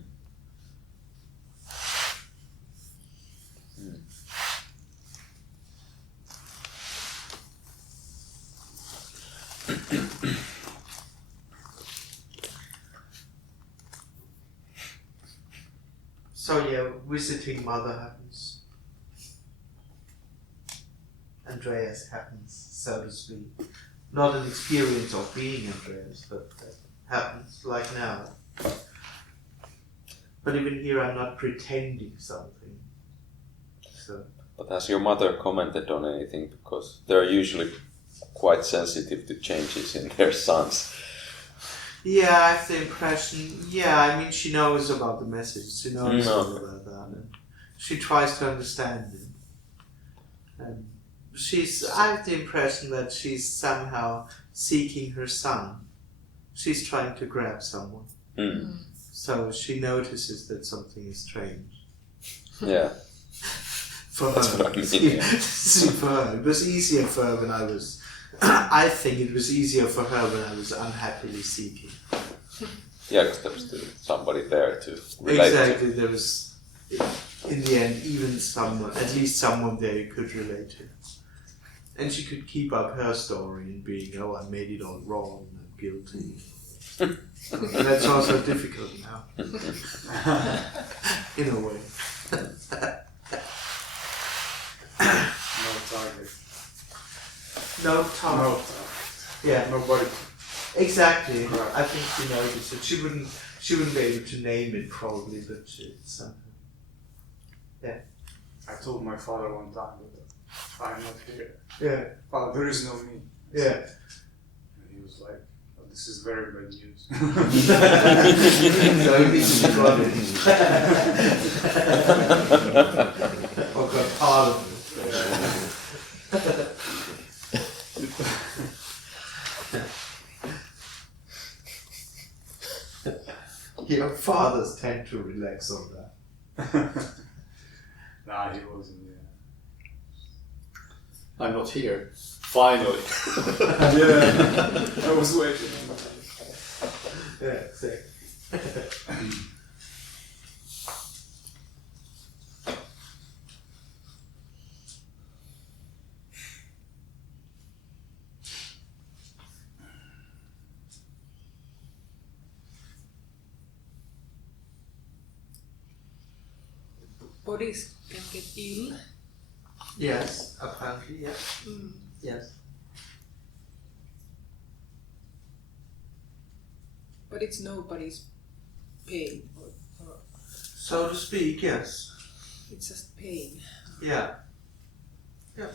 So yeah, visiting mother happens. Andreas happens, so to speak. Not an experience of being Andreas, but that happens like now. But even here I'm not pretending something. So But has your mother commented on anything? Because they're usually quite sensitive to changes in their sons. yeah, I have the impression. Yeah, I mean, she knows about the message. She knows all about that, and she tries to understand it. And I have the impression that she's somehow seeking her son. She's trying to grab someone. So she notices that something is strange. Yeah. For That's her. what I mean, yeah. For her. It was easier for her when I was... I think it was easier for her when I was unhappily seeking. Yeah, because there was still somebody there to relate Exactly, to. there was, in the end, even someone, at least someone there you could relate to. And she could keep up her story and being, oh, I made it all wrong, I'm guilty. That's also difficult now. In a way. No target. No No time. target. Yeah, Nobody. exactly. Right. I think she noticed it. She wouldn't be able to name it probably, but it's something. I told my father one time that I'm not here. Yeah, Father, there is no me. yeah. And he was like, oh, this is very bad news. So at least you got it. Or got part of it. Your fathers tend to relax on that. Nah, he wasn't. Yeah. I'm not here. Finally. Yeah, I was waiting. Yeah, exactly. Bodies can get ill. Yes, apparently, yes. Yes. But it's nobody's pain, or So to speak, yes. it's just pain. Yeah. Yeah.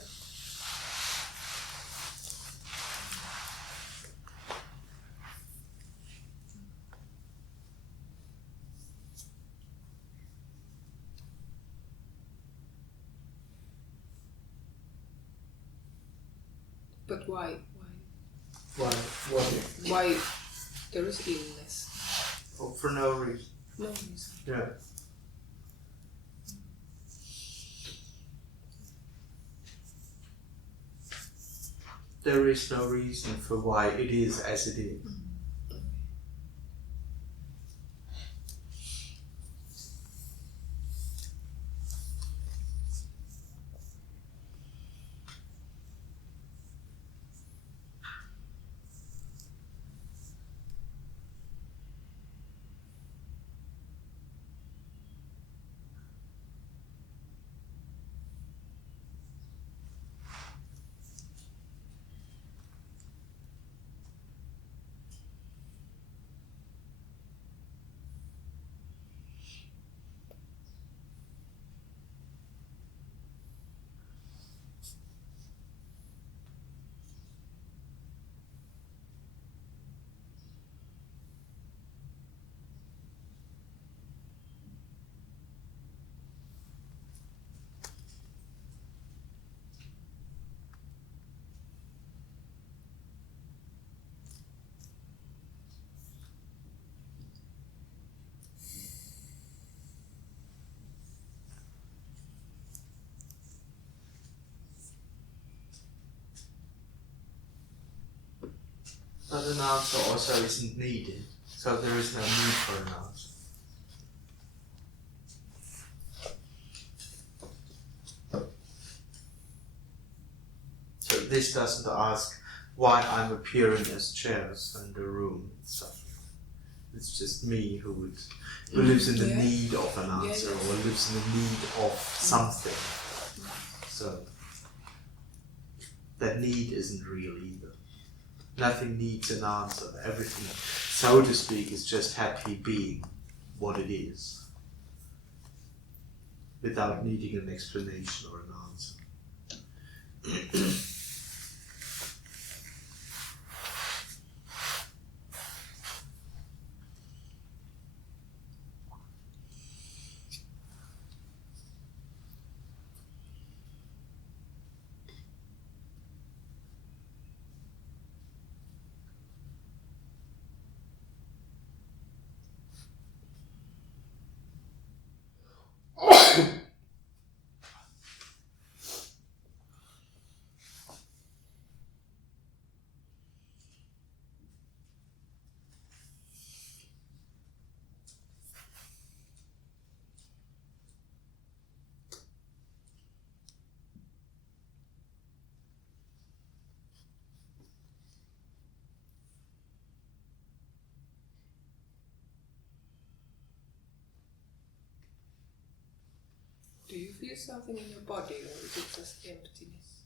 But why? Why? Why there is illness? Oh, for no reason. No reason. Yeah. There is no reason for why it is as it is. But an answer also isn't needed, so there is no need for an answer. So this doesn't ask why I'm appearing as chairs in the room and stuff. It's just me who lives in the Yeah. need of an answer, Yeah. or lives in the need of something. So that need isn't real either. Nothing needs an answer. Everything, so to speak, is just happy being what it is, without needing an explanation or an answer. Do you feel something in your body, or is it just emptiness?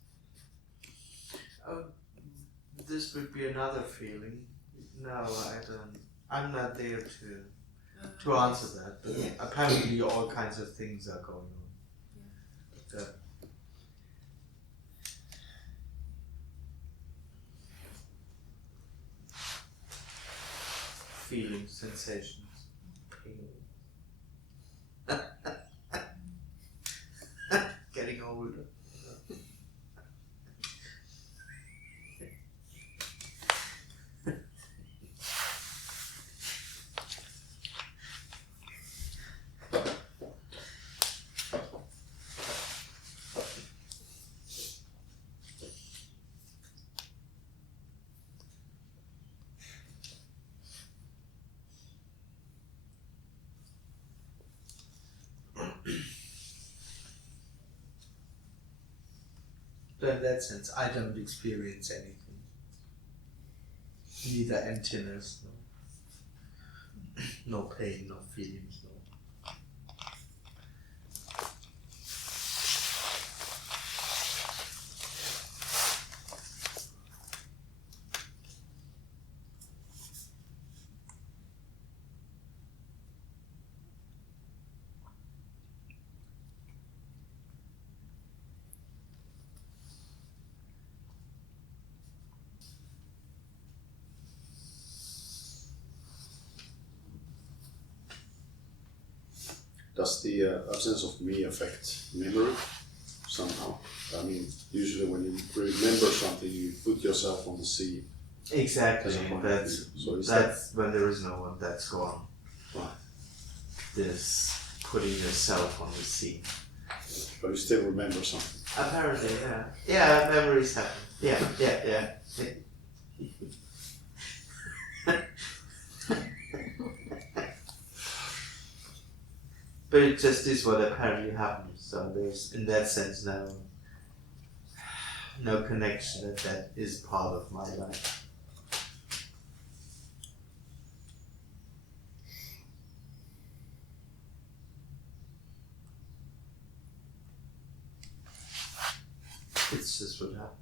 This would be another feeling. No, I don't. I'm not there to answer that. But apparently, all kinds of things are going on. Feelings, sensations, pain. Getting older. So in that sense, I don't experience anything. Neither emptiness, no pain, no feelings, no. Does the absence of me affect memory somehow? I mean, usually when you remember something, you put yourself on the scene. Exactly. As a point of That's view. So is that's when there is no one. That's gone. Right. This putting yourself on the scene. But you still remember something. Apparently, yeah. Yeah, memories happen. Yeah. But it just is what apparently happens. So there's, in that sense, no connection that is part of my life. It's just what happens.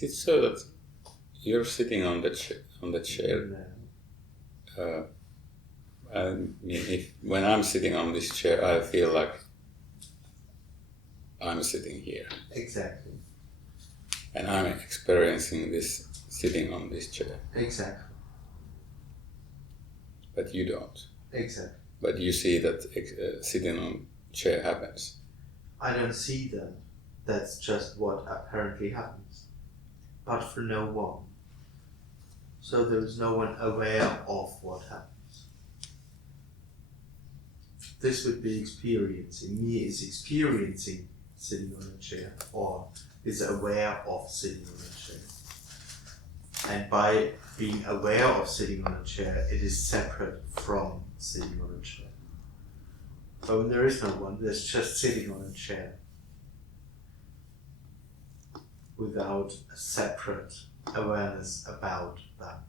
Is it so that you're sitting on the chair? No. I mean, when I'm sitting on this chair, I feel like I'm sitting here, Exactly. and I'm experiencing this sitting on this chair. Exactly. But you don't. Exactly. But you see that sitting on chair happens. I don't see that. That's just what apparently happens. But for no one. So there is no one aware of what happens. This would be experiencing. Me is experiencing sitting on a chair, or is aware of sitting on a chair. And by being aware of sitting on a chair, it is separate from sitting on a chair. But when there is no one, there's just sitting on a chair without a separate awareness about that.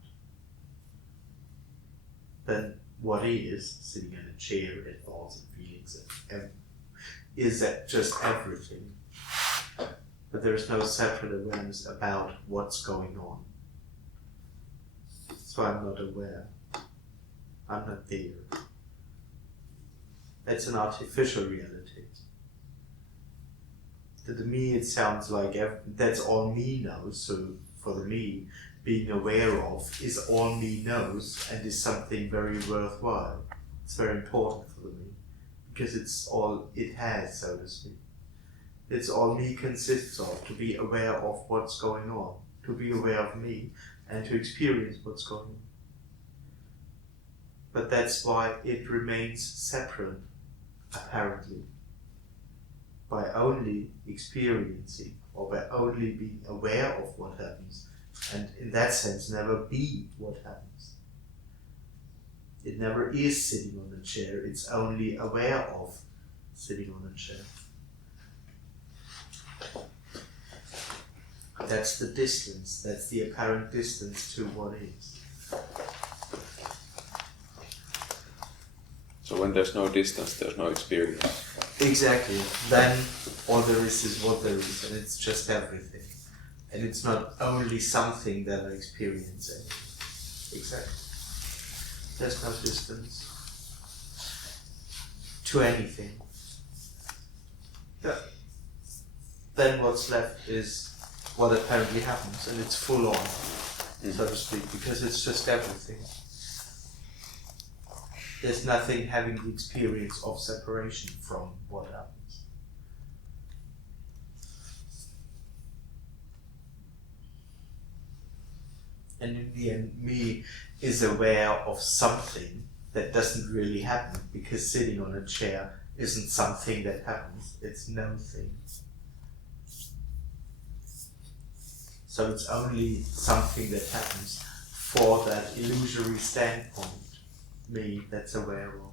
Then what is sitting in a chair and thoughts and feelings is that just everything. But there is no separate awareness about what's going on. So I'm not aware. I'm not there. It's an artificial reality. To the me, it sounds like that's all me knows. So for the me, being aware of is all me knows and is something very worthwhile. It's very important for the me because it's all it has, so to speak. It's all me consists of, to be aware of what's going on, to be aware of me and to experience what's going on. But that's why it remains separate, apparently. By only experiencing or by only being aware of what happens, and in that sense never be what happens. It never is sitting on a chair, it's only aware of sitting on a chair. that's the distance. That's the apparent distance to what is. So when there's no distance, there's no experience. Exactly. Then all there is what there is, and it's just everything. And it's not only something that I experience. Exactly. There's no distance to anything. Yeah. Then what's left is what apparently happens, and it's full on, so to speak, because it's just everything. There's nothing having the experience of separation from what happens. And in the end, me is aware of something that doesn't really happen, because sitting on a chair isn't something that happens, it's no thing. So it's only something that happens for that illusory standpoint, me that's aware of.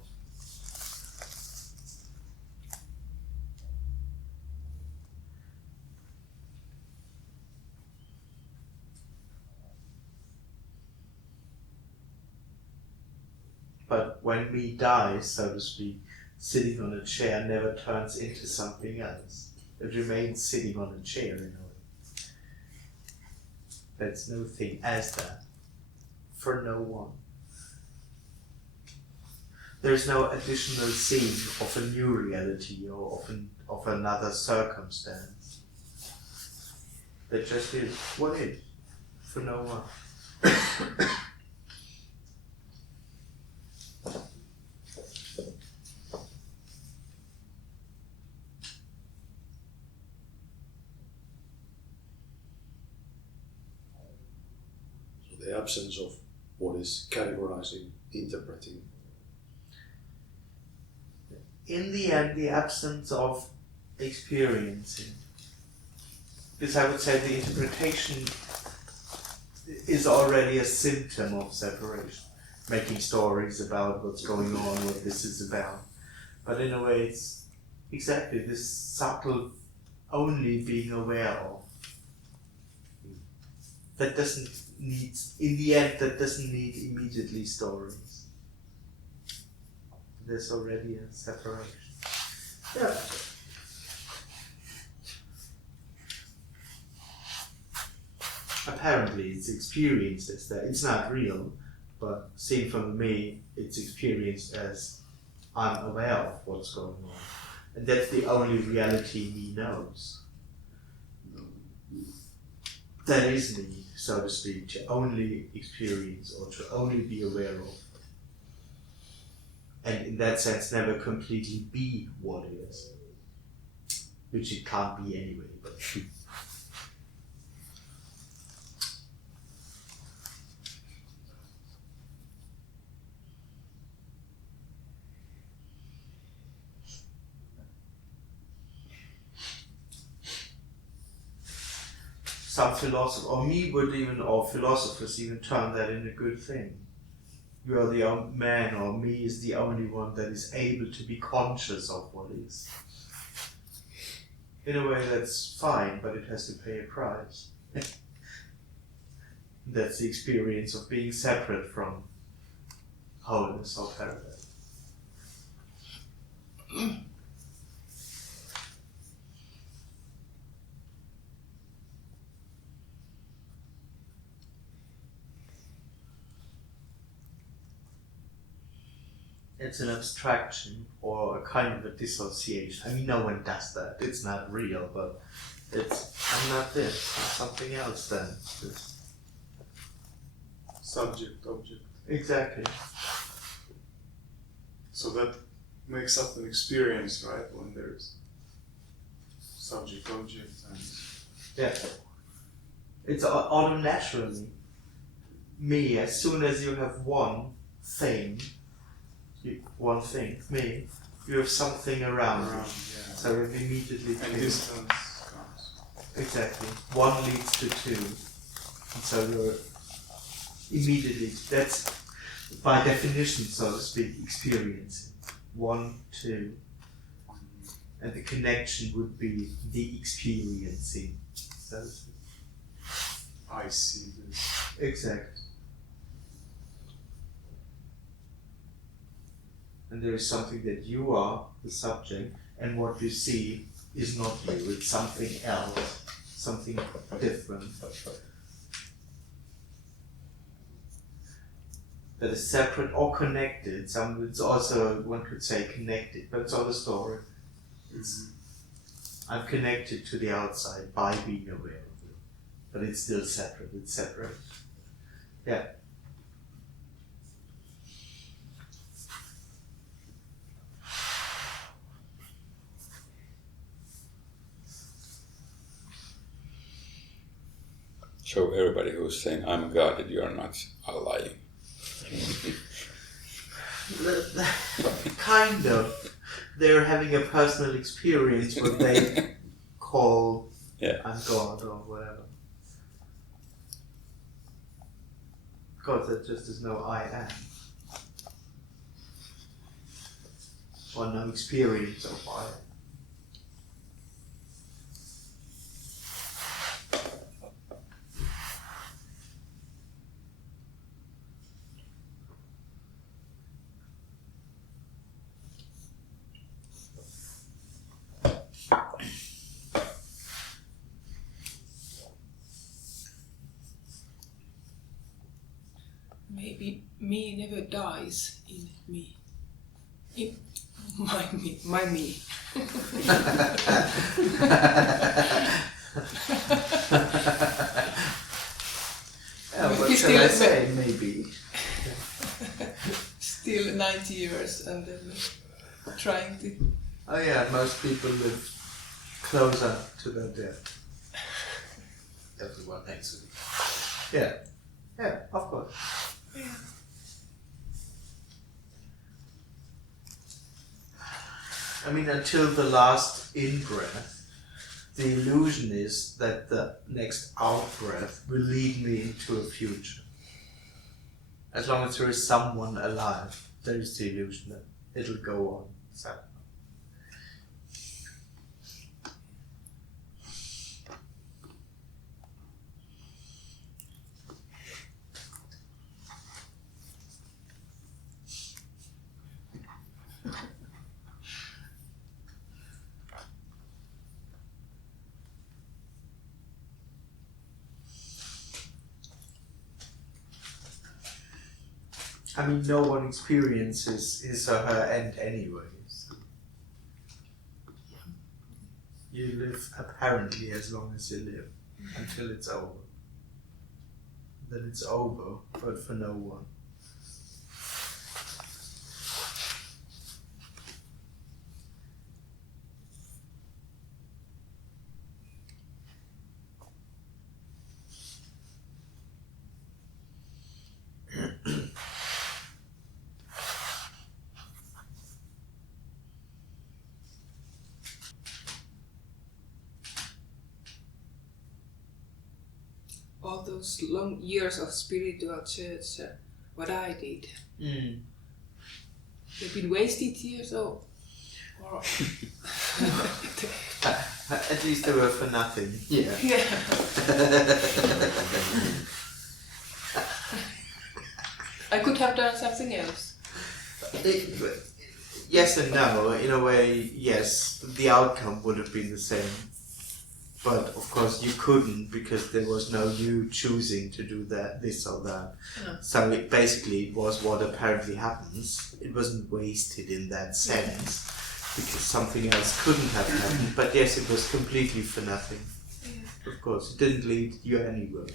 But when me dies, so to speak, sitting on a chair never turns into something else. It remains sitting on a chair in a way. There's no thing as that, for no one. There's no additional scene of a new reality or of another circumstance. That just is what is, for no one. The absence of what is categorizing, interpreting. In the end, the absence of experiencing. Because I would say the interpretation is already a symptom of separation. Making stories about what's going on, what this is about. But in a way, it's exactly this subtle only being aware of. That doesn't need, in the end, that doesn't need immediately stories. There's already a separation. Yeah. Apparently, it's experienced as that. It's not real, but seen from me, it's experienced as I'm aware of what's going on. And that's the only reality me knows. That is me, so to speak, to only experience or to only be aware of. And in that sense, never completely be what it is. Which it can't be anyway, but. Some philosopher, or me would even, or philosophers even term that in a good thing. You are the only man, or me is the only one that is able to be conscious of what is. In a way that's fine, but it has to pay a price. That's the experience of being separate from wholeness or paradise. It's an abstraction or a kind of a dissociation. I mean, no one does that. It's not real, but it's, I'm not this, I'm something else then. It's, Subject, object. exactly. So that makes up an experience, right? When there's subject, object, and Yeah. It's all naturally. Me, as soon as you have one thing, me, you have something around you. yeah. So it immediately And clicks. distance comes. Exactly. One leads to two. And so you're immediately, that's by definition, so to speak, experiencing. 1, 2. And the connection would be the experiencing, so to speak. I see this. Exact. And there is something that you are, the subject, and what you see is not you, it's something else, something different. That is separate or connected. It's also, one could say, connected, but it's all a story. I'm connected to the outside by being aware of it, but it's still separate. It's separate. Yeah. So everybody who's saying I'm guarded, you're not, are lying. Kind of. They're having a personal experience what they call I'm God or whatever. Because there just is no I am. Or no experience of I am. Maybe me never dies in me. In my me. What shall I say? Maybe. Still 90 years and then trying to. Oh yeah, most people live closer to their death. Everyone actually. Yeah. Yeah, of course. Yeah. I mean, until the last in-breath, the illusion is that the next out-breath will lead me into a future. As long as there is someone alive, there is the illusion that it'll go on. So. I mean, no one experiences his or her end anyways. You live apparently as long as you live, until it's over. Then it's over, but for no one. All those long years of spiritual church, what I did. They've been wasted years or At least they were for nothing. Yeah. yeah. I could have done something else. Yes and no. In a way, yes. The outcome would have been the same. But of course you couldn't because there was no you choosing to do that, this or that. Yeah. So it basically was what apparently happens. It wasn't wasted in that sense because something else couldn't have happened. But yes, it was completely for nothing. Yeah. Of course, it didn't lead you anywhere.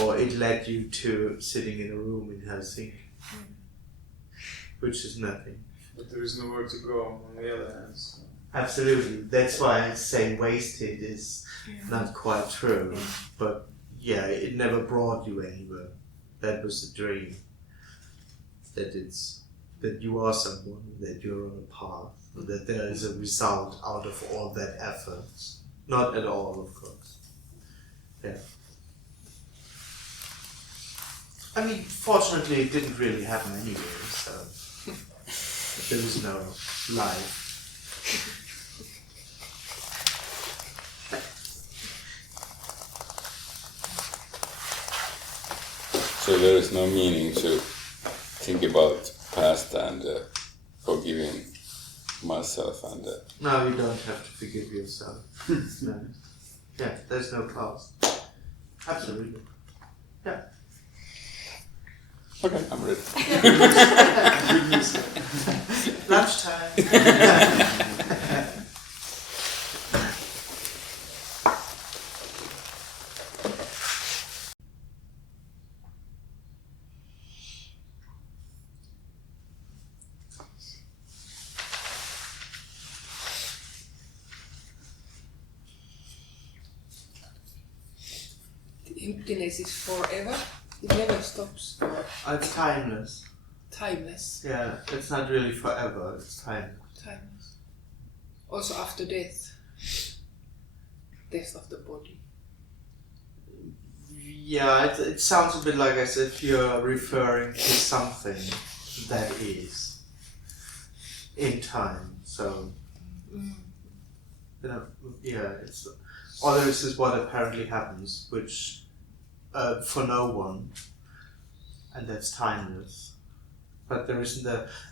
Or it led you to sitting in a room in Helsinki, which is nothing. But there is nowhere to go on the other hand. So. Absolutely. That's why I say wasted is not quite true. But yeah, it never brought you anywhere. That was the dream. That you are someone, that you're on a path, that there is a result out of all that effort. Not at all, of course. Yeah. I mean, fortunately it didn't really happen anyway, so there was no life. So there is no meaning to think about past and forgiving myself and. No, you don't have to forgive yourself. No. Yeah, there's no past. Absolutely. Yeah. Okay, I'm ready. Lunchtime. Emptiness is forever. It never stops. It's timeless. Timeless. Yeah, it's not really forever. It's timeless. Timeless. Also after death. Death of the body. Yeah, it sounds a bit like as if you're referring to something that is in time. So, yeah, it's all this is what apparently happens, which for no one, and that's timeless. But there isn't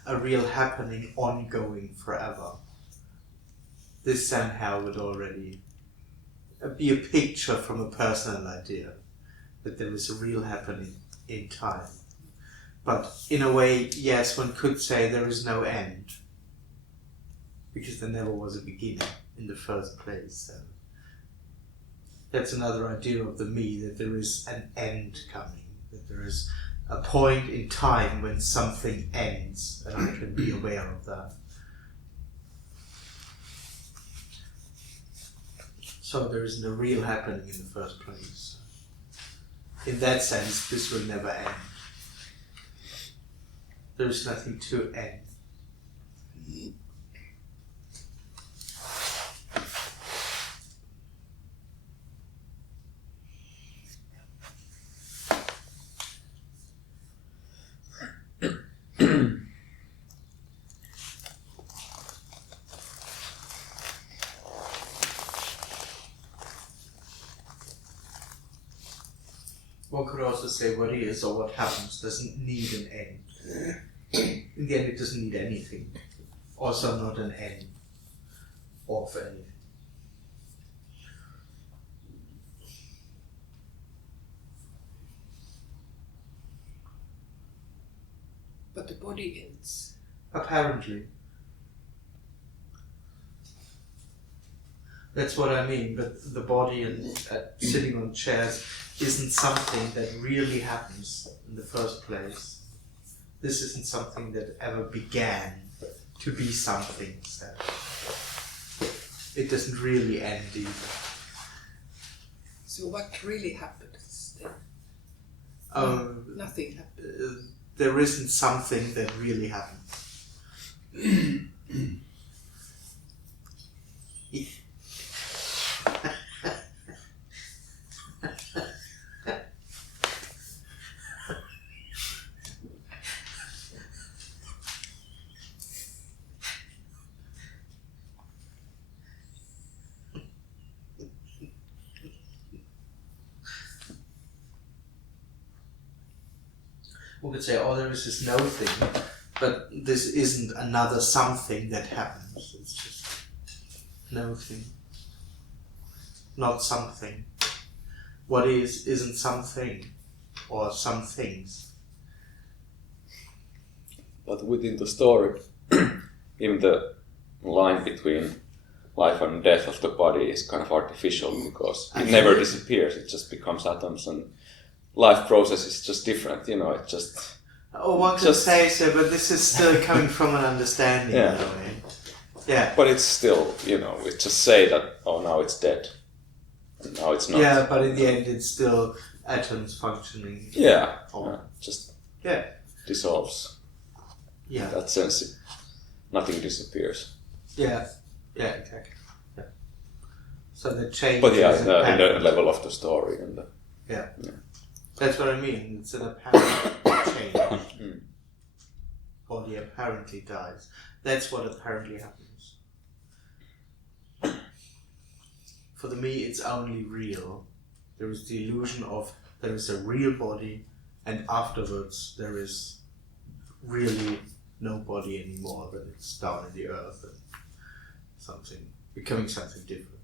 a real happening ongoing forever. This somehow would already be a picture from a personal idea that there is a real happening in time. But in a way, yes, one could say there is no end, because there never was a beginning in the first place. So that's another idea of the me, that there is an end coming, that there is a point in time when something ends, and I can be aware of that. So there isn't a real happening in the first place. In that sense, this will never end. There is nothing to end. One could also say what is or what happens doesn't need an end. In the end, it doesn't need anything. Also not an end of anything. But the body ends. Apparently. That's what I mean, but the body and sitting on chairs isn't something that really happens in the first place. This isn't something that ever began to be something, so it doesn't really end either. So what really happens then? Nothing happens. There isn't something that really happens. One could say, oh, there is this no thing, but this isn't another something that happens. It's just no thing. Not something. What is isn't something, or some things. But within the story, even the line between life and death of the body is kind of artificial, because it never disappears, it just becomes atoms, and life process is just different, it just... Oh, one could say so, but this is still coming from an understanding in a way. Yeah. But it's still, it just say that, oh, now it's dead. And now it's not. Yeah, but in the end it's still atoms functioning. Yeah. Oh. Just Yeah. dissolves. Yeah. In that sense, nothing disappears. Yeah. Yeah, exactly. Yeah. So the change. But yeah, in the level of the story and the... Yeah. That's what I mean. It's an apparent change. Body apparently dies. That's what apparently happens. For the me, it's only real. There is the illusion of there is a real body and afterwards there is really no body anymore, but it's down in the earth and becoming something different.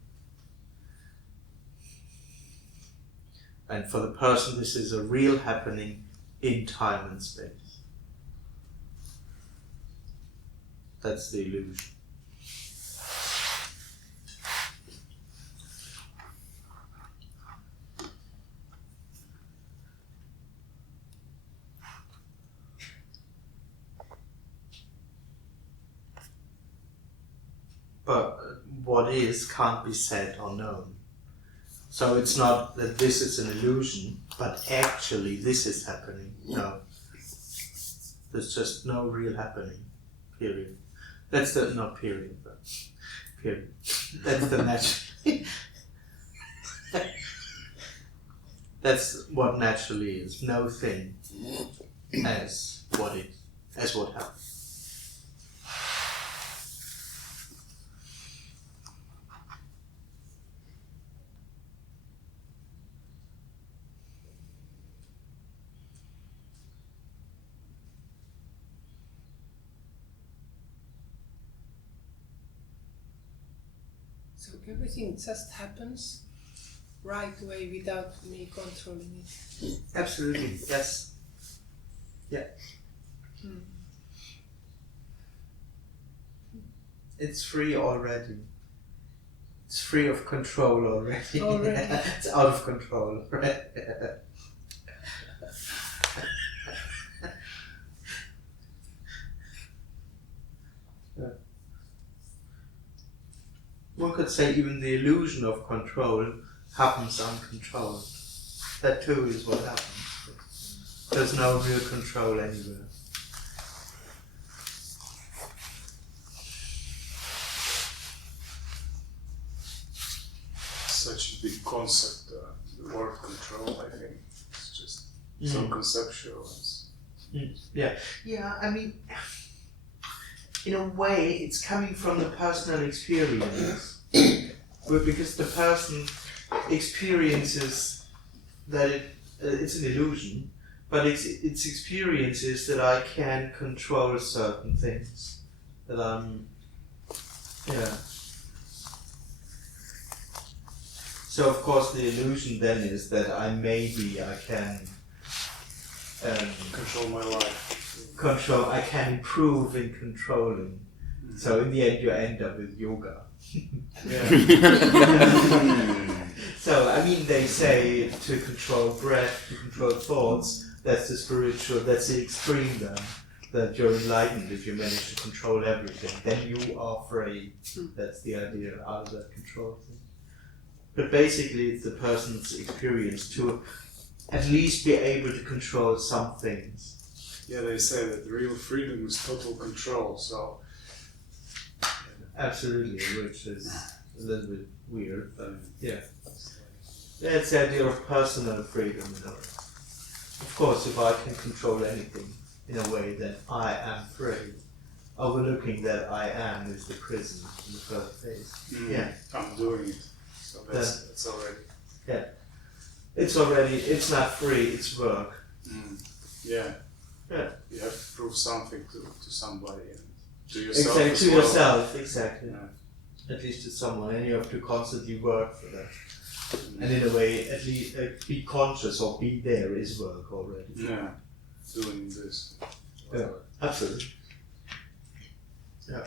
And for the person, this is a real happening in time and space. That's the illusion. But what is can't be said or known. So it's not that this is an illusion, but actually this is happening. No. There's just no real happening. Period. That's the, not period, but period. That's the natural. That's what naturally is. No thing as what happens. So everything just happens right away without me controlling it. Absolutely, yes. Yeah. It's free already. It's free of control already. It's out of control, right? One could say even the illusion of control happens uncontrolled. That too is what happens. There's no real control anywhere. Such a big concept, the word control, I think. It's just so conceptual. Yeah, I mean, in a way, it's coming from the personal experience. But because the person experiences that it's an illusion, but its experience is that I can control certain things. That So of course the illusion then is that I can Control my life. I can improve in controlling. So in the end you end up with yoga. So I mean they say to control breath, to control thoughts, that's the spiritual, that's the extreme then. That you're enlightened if you manage to control everything. Then you are free. That's the idea out of that control thing. But basically it's the person's experience to at least be able to control some things. Yeah, they say that real freedom is total control, so... Absolutely, which is a little bit weird, but yeah. That's the idea of personal freedom in a way. Of course, if I can control anything in a way, then I am free. Overlooking that I am is the prison in the first place. Yeah. I'm doing it, so that's already... Yeah. It's not free, it's work. Yeah. Yeah. You have to prove something to somebody and to yourself. Exactly, as to well. yourself, exactly. Yeah. At least to someone, and you have to constantly work for that. And in a way, at least be conscious or be there is work already. Yeah, doing this. Yeah, absolutely. Yeah.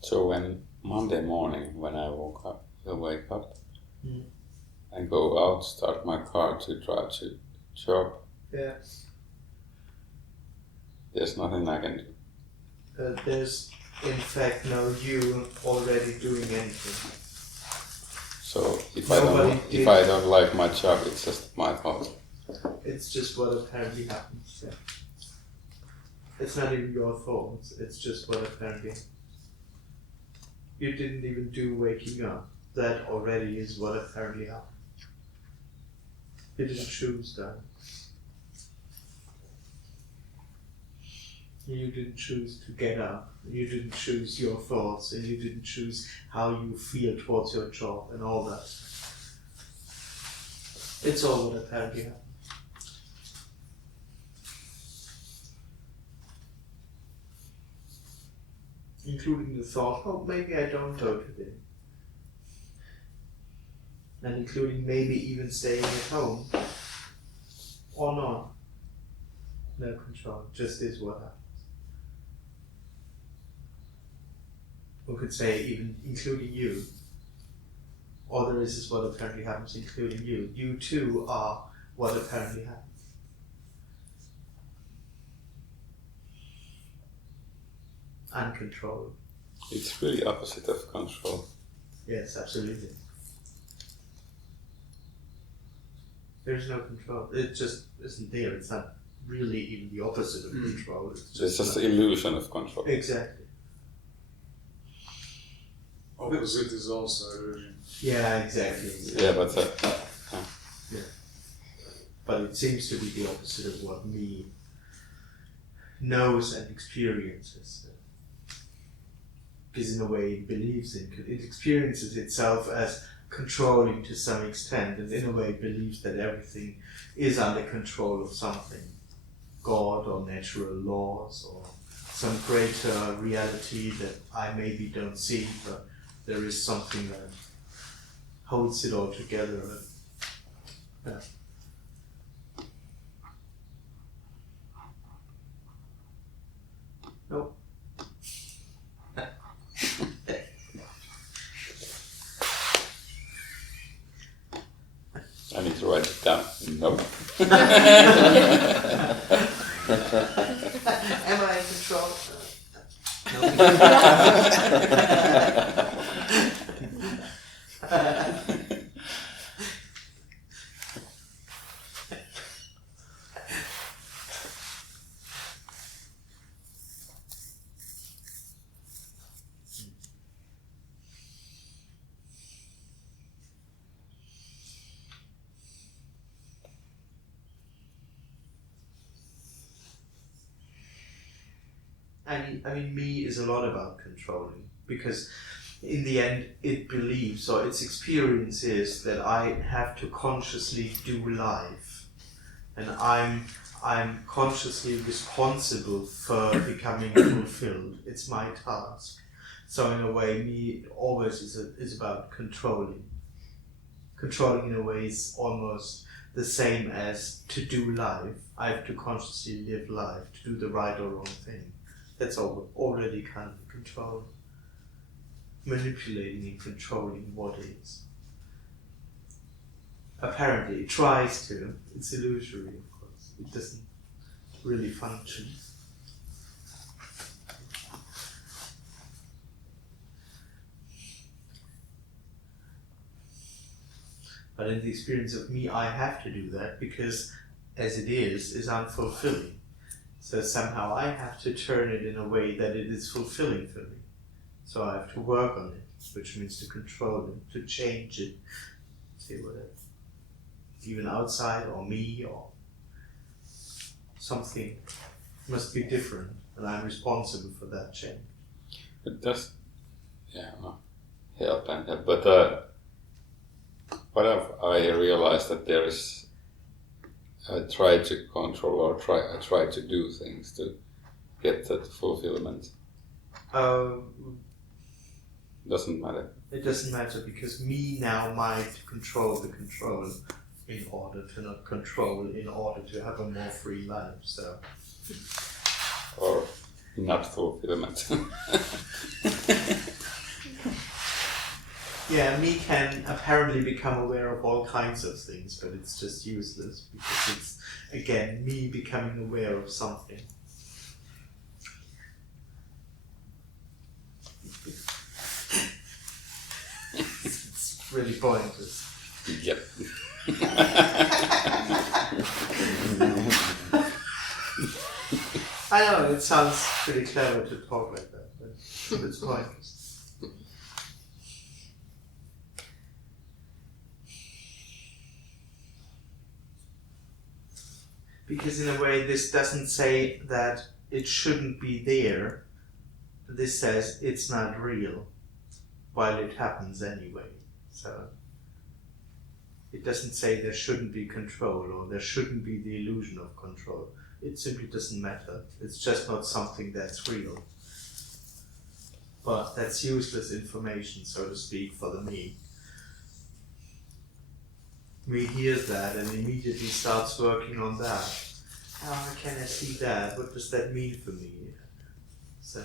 So when Monday morning, when I wake up and go out, start my car to drive to job, Yeah. there's nothing I can do. There's in fact no you already doing anything. So if Nobody I don't like my job, it's just my fault. It's just what apparently happens. Yeah. It's not even your fault. It's just what apparently happens. You didn't even do waking up. That already is what apparently happened. You didn't choose that. You didn't choose to get up. You didn't choose your thoughts, and you didn't choose how you feel towards your job and all that. It's all what apparently happened. Including the thought, oh, maybe I don't go today. And including maybe even staying at home. Or not. No control, just is what happens. We could say even including you. Or there is what apparently happens including you. You too are what apparently happens. Uncontrolled. It's really opposite of control. Yes, absolutely. There's no control. It just isn't there. It's not really even the opposite of control. It's It's just the not. illusion of control. Exactly. Opposite is also illusion. Yeah, exactly. Yeah, but But it seems to be the opposite of what me knows and experiences. Because in a way it believes in, it experiences itself as controlling to some extent, and in a way believes that everything is under control of something. God or natural laws or some greater reality that I maybe don't see, but there is something that holds it all together. Yeah. Nope. I need to write it down. No. Am I in control? I mean, me is a lot about controlling, because in the end it believes, or its experience is, that I have to consciously do life, and I'm consciously responsible for becoming fulfilled. It's my task. So in a way, me always is about controlling. Controlling in a way is almost the same as to do life. I have to consciously live life, to do the right or wrong thing. That's already kind of control. Manipulating and controlling what is. Apparently, it tries to. It's illusory, of course. It doesn't really function. But in the experience of me, I have to do that because, as it is unfulfilling. So somehow I have to turn it in a way that it is fulfilling for me. So I have to work on it, which means to control it, to change it, say whatever. Even outside or me or something must be different, and I'm responsible for that change. It does, help and help. But what have I realized that there is, I try to control or I try to do things to get that fulfillment. Doesn't matter. It doesn't matter because me now might control the control in order to not control, in order to have a more free life. So. Or not fulfillment. Yeah, me can apparently become aware of all kinds of things, but it's just useless because it's, again, me becoming aware of something. It's really pointless. Yep. I know, it sounds pretty clever to talk like that, but it's pointless. Because in a way, this doesn't say that it shouldn't be there. This says it's not real, while it happens anyway. So it doesn't say there shouldn't be control or there shouldn't be the illusion of control. It simply doesn't matter. It's just not something that's real. But that's useless information, so to speak, for the me. Me hears that and immediately starts working on that. How can I see that? What does that mean for me? So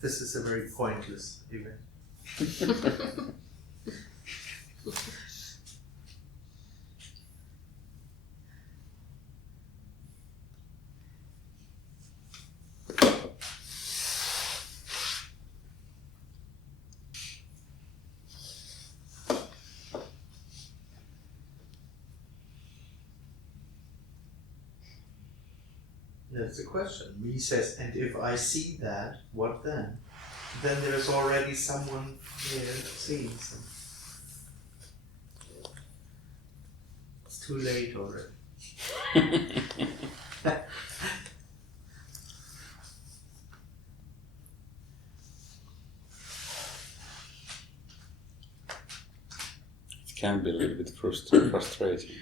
this is a very pointless event. That's the question. Me says, and if I see that, what then? Then there's already someone there seeing something. It's too late already. It can be a little bit frustrating.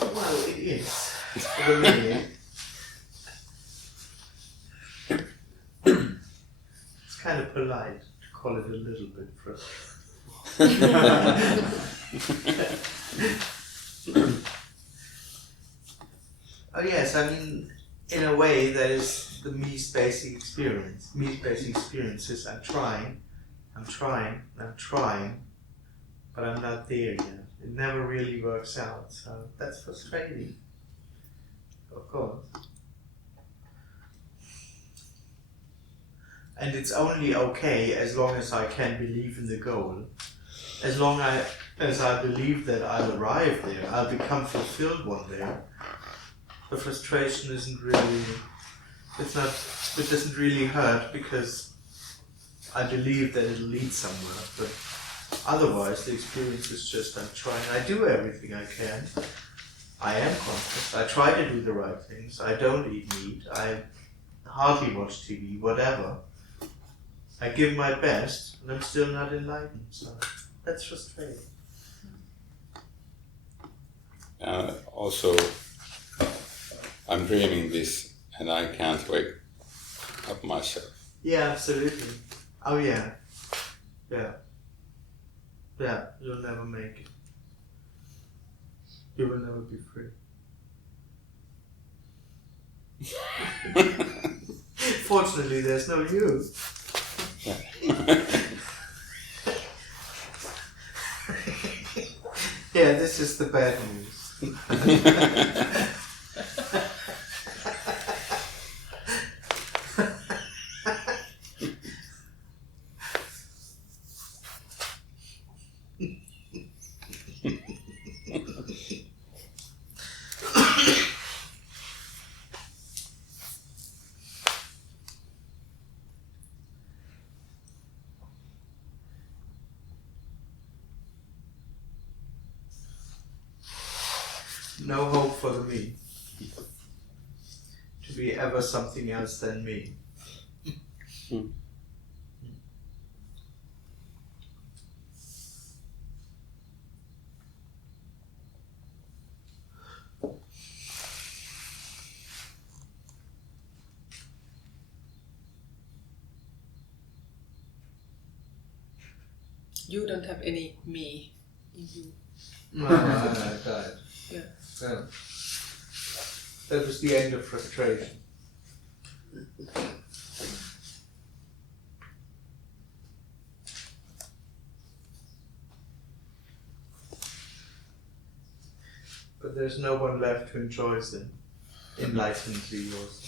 Well, it is. For me, it's kind of polite to call it a little bit frustrating. Oh yes, I mean, in a way that is the me's basic experience. Me's basic experience is I'm trying, but I'm not there yet. It never really works out, so that's frustrating. Of course. And it's only okay as long as I can believe in the goal. As long as I believe that I'll arrive there, I'll become fulfilled one day. The frustration isn't really, it doesn't really hurt because I believe that it'll lead somewhere. But otherwise, the experience is just I'm trying. I do everything I can. I am conscious. I try to do the right things. I don't eat meat. I hardly watch TV, whatever. I give my best, and I'm still not enlightened. So that's frustrating. Also, I'm dreaming this, and I can't wake up myself. Yeah, absolutely. Oh yeah. Yeah. Yeah, you'll never make it. You will never be free. Fortunately, there's no you. Yeah, this is the bad news. No hope for the me to be ever something else than me. You don't have any me in you. No, I died. Yeah. Yeah. That was the end of frustration. But there's no one left who enjoys it enlightenedly yours.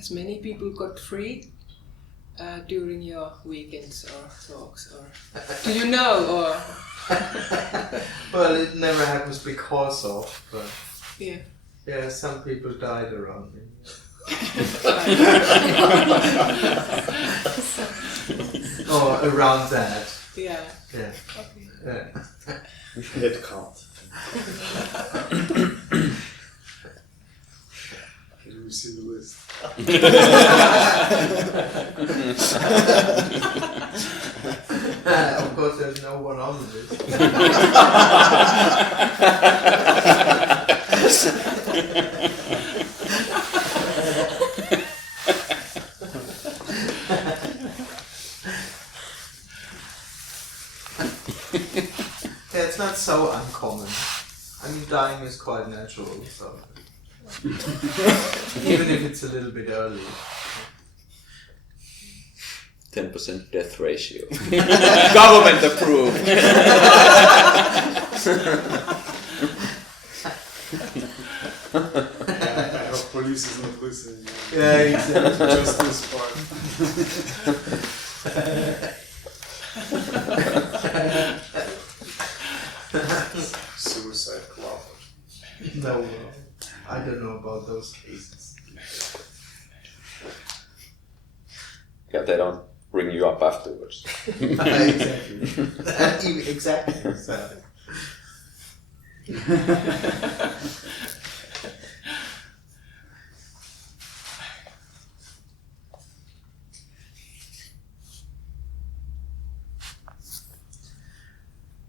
Has many people got free during your weekends or talks, or do you know, or? Well, it never happens because of, but Yeah. yeah, some people died around me. Or around that. Yeah. Yeah. Okay. Yeah. Head count. Can we see the list? Of course, there's no one on the list. Yeah, it's not so uncommon. I mean, dying is quite natural, so even if it's a little bit early. 10% death ratio. Government approved. I hope police is not listening. Yeah, exactly. Just this part. Suicide club. No, I don't know about those cases. Yeah, they don't ring you up afterwards. Exactly. Exactly. So.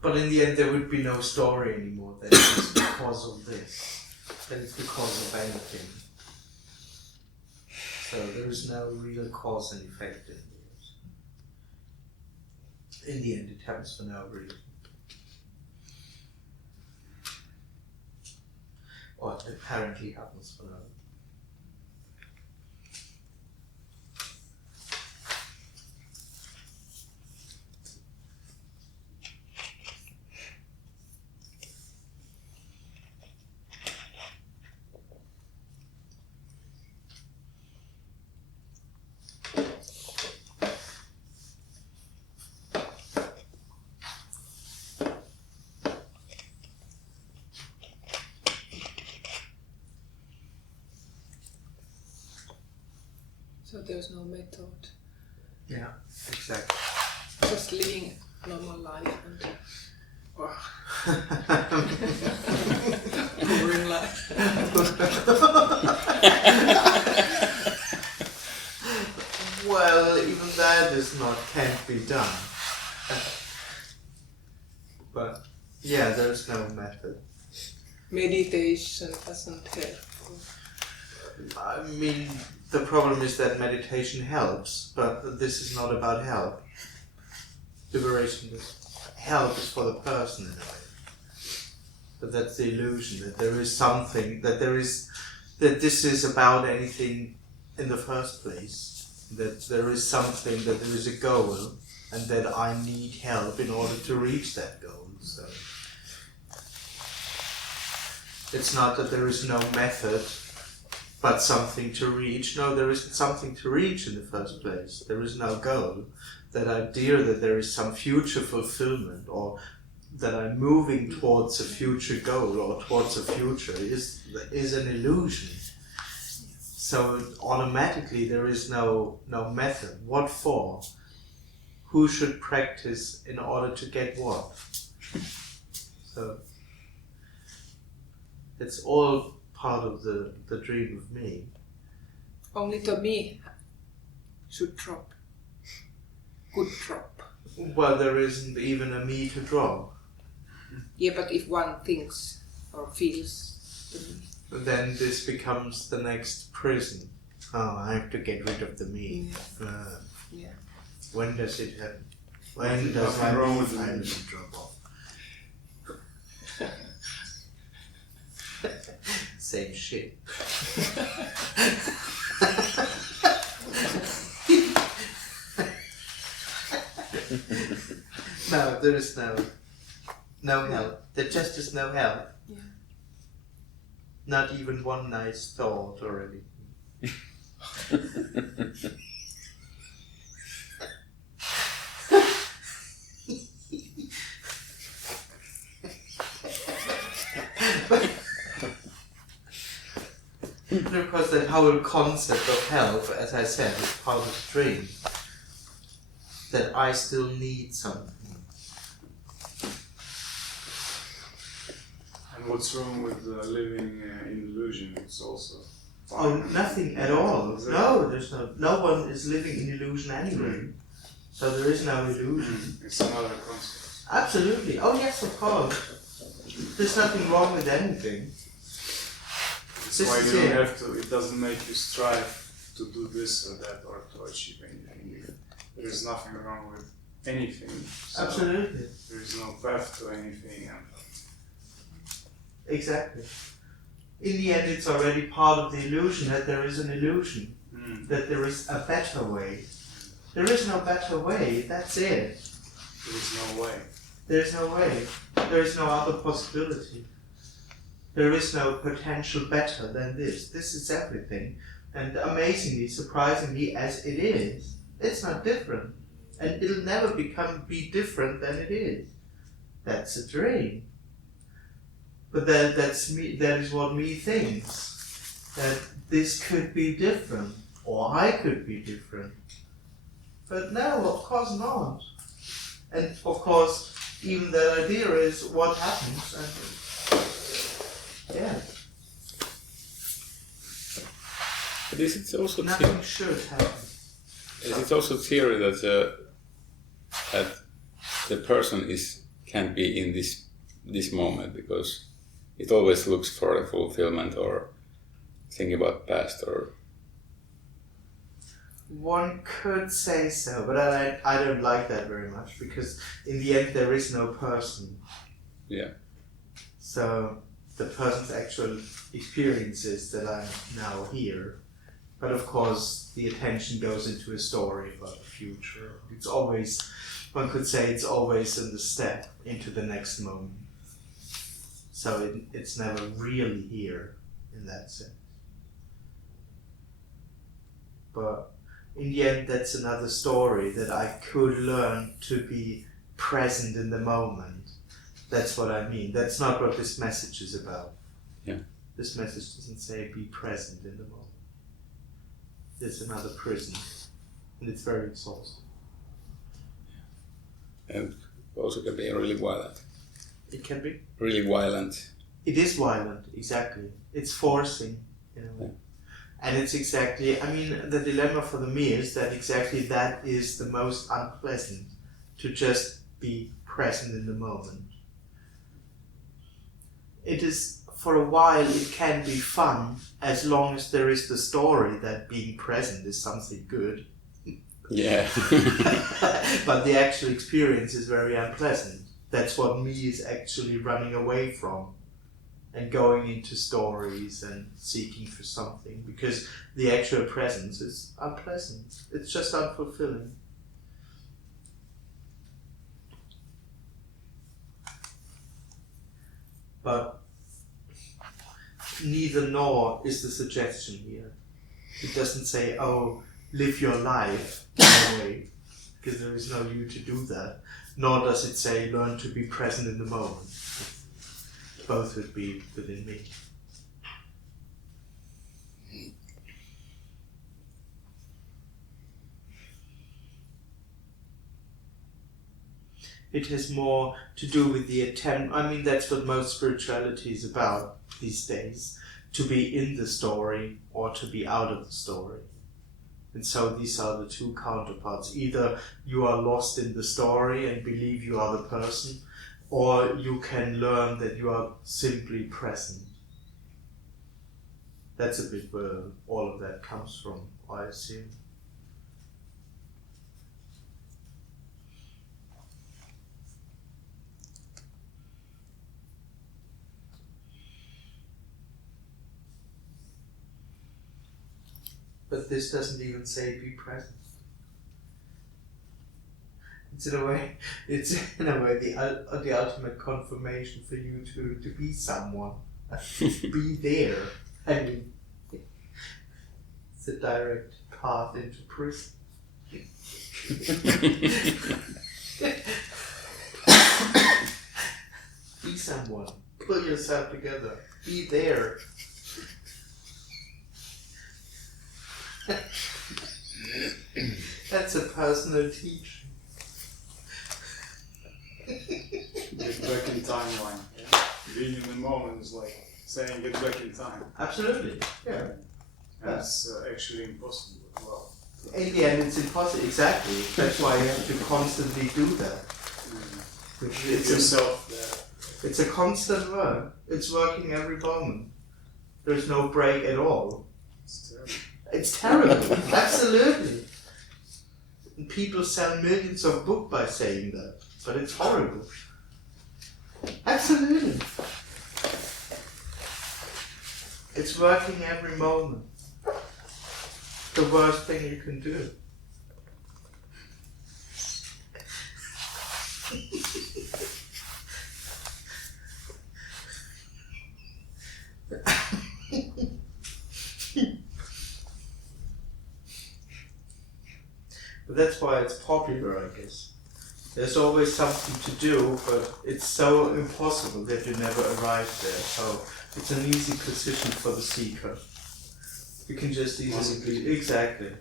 But in the end, there would be no story anymore. Then it's because of this. Then it's because of anything. So there is no real cause and effect in this. In the end, it happens for no reason. Or it apparently happens for no reason. So there's no method. Yeah, exactly. Just living normal life and boring life. Well, even that is not can't be done. But yeah, there's no method. Meditation doesn't help. I mean, the problem is that meditation helps, but this is not about help. Liberation is help is for the person in a way. But that's the illusion that there is something, that this is about anything in the first place. That there is something, that there is a goal, and that I need help in order to reach that goal. So it's not that there is no method, but something to reach. No, there isn't something to reach in the first place. There is no goal. That idea that there is some future fulfillment, or that I'm moving towards a future goal or towards a future is an illusion. So automatically there is no method. What for? Who should practice in order to get what? So it's all part of the dream of me. Only the me should drop. Good drop. Well, there isn't even a me to drop. Yeah, but if one thinks or feels the me. Then this becomes the next prison. Oh, I have to get rid of the me. Yeah. When does it happen? When does my me finally drop off? Same shit. No, there is no help. There just is no help. Yeah. Not even one nice thought or anything. And of course, that whole concept of health, as I said, is part of the dream. That I still need something. And what's wrong with living in illusion? It's also Oh, fine. nothing at all. Is it? No, there's no one is living in illusion anyway. So there is no illusion. It's another concept. Absolutely. Oh yes, of course. There's nothing wrong with anything. That's This why is you don't it. have to. It doesn't make you strive to do this or that or to achieve anything. There is nothing wrong with anything. So Absolutely. there is no path to anything. And Exactly. In the end, it's already part of the illusion that there is an illusion. That there is a better way. There is no better way. That's it. there is no way. There is no way. There is no other possibility. There is no potential better than this. This is everything. And amazingly, surprisingly, as it is, it's not different. And it'll never be different than it is. That's a dream. But that's me. That is what me thinks. That this could be different. Or I could be different. But no, of course not. And of course, even that idea is what happens. And yeah, But is it also nothing should happen. is it also theory that that the person can't be in this moment because it always looks for a fulfillment or thinking about past or One could say so, but I don't like that very much because in the end there is no person. yeah. So the person's actual experience is that I'm now here. But of course the attention goes into a story about the future. It's always, one could say it's always in the step into the next moment. So it's never really here in that sense. But in the end, that's another story that I could learn to be present in the moment. That's what I mean. That's not what this message is about. Yeah. This message doesn't say be present in the moment. It's another prison, and it's very exhausting. And also can be really violent. It can be. Really violent. It is violent, exactly. It's forcing, in a way. Yeah. And it's exactly, I mean, the dilemma for me is that exactly that is the most unpleasant, to just be present in the moment. It is, for a while, it can be fun, as long as there is the story that being present is something good. Yeah. But the actual experience is very unpleasant. That's what me is actually running away from. And going into stories and seeking for something, because the actual presence is unpleasant. It's just unfulfilling. But neither nor is the suggestion here. It doesn't say, oh, live your life in a way, because there is no you to do that. Nor does it say, learn to be present in the moment. Both would be within me. It has more to do with the attempt. I mean, that's what most spirituality is about these days. To be in the story or to be out of the story. And so these are the two counterparts. Either you are lost in the story and believe you are the person, or you can learn that you are simply present. That's a bit where all of that comes from, I assume. But this doesn't even say be present. It's in a way the ultimate confirmation for you to be someone, be there. I mean, It's a direct path into prison. Be someone. Pull yourself together. Be there. That's a personal teaching. Get back in timeline. Being in the moment is like saying get back in time. Absolutely. Yeah. And it's actually impossible as well. In the end, it's impossible. Exactly. That's why you have to constantly do that. Give yourself there. It's a constant work. It's working every moment. There's no break at all. It's terrible. It's terrible. Absolutely. And people sell millions of books by saying that, but it's horrible. Absolutely. It's working every moment. The worst thing you can do. But that's why it's popular, I guess. There's always something to do, but it's so impossible that you never arrive there. So it's an easy position for the seeker. You can just easily be exactly.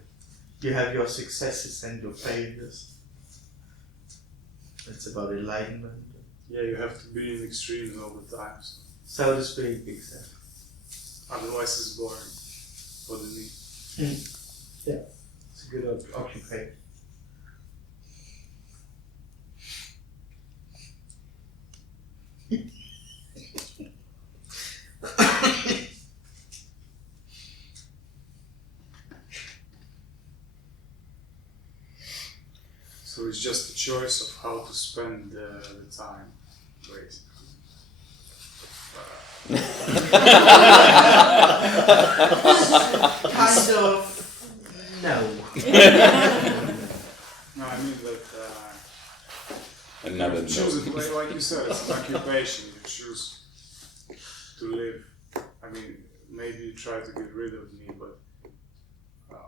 You have your successes and your failures. It's about enlightenment. Yeah, you have to be in extremes all the time. So to speak, exactly. Otherwise it's boring for the me. Yeah, it's a good occupation. So it's just a choice of how to spend the time, basically. Kind of. No. No, I mean that Another you choose note. it, like you said, it's an occupation. You choose to live. I mean, maybe you try to get rid of me, but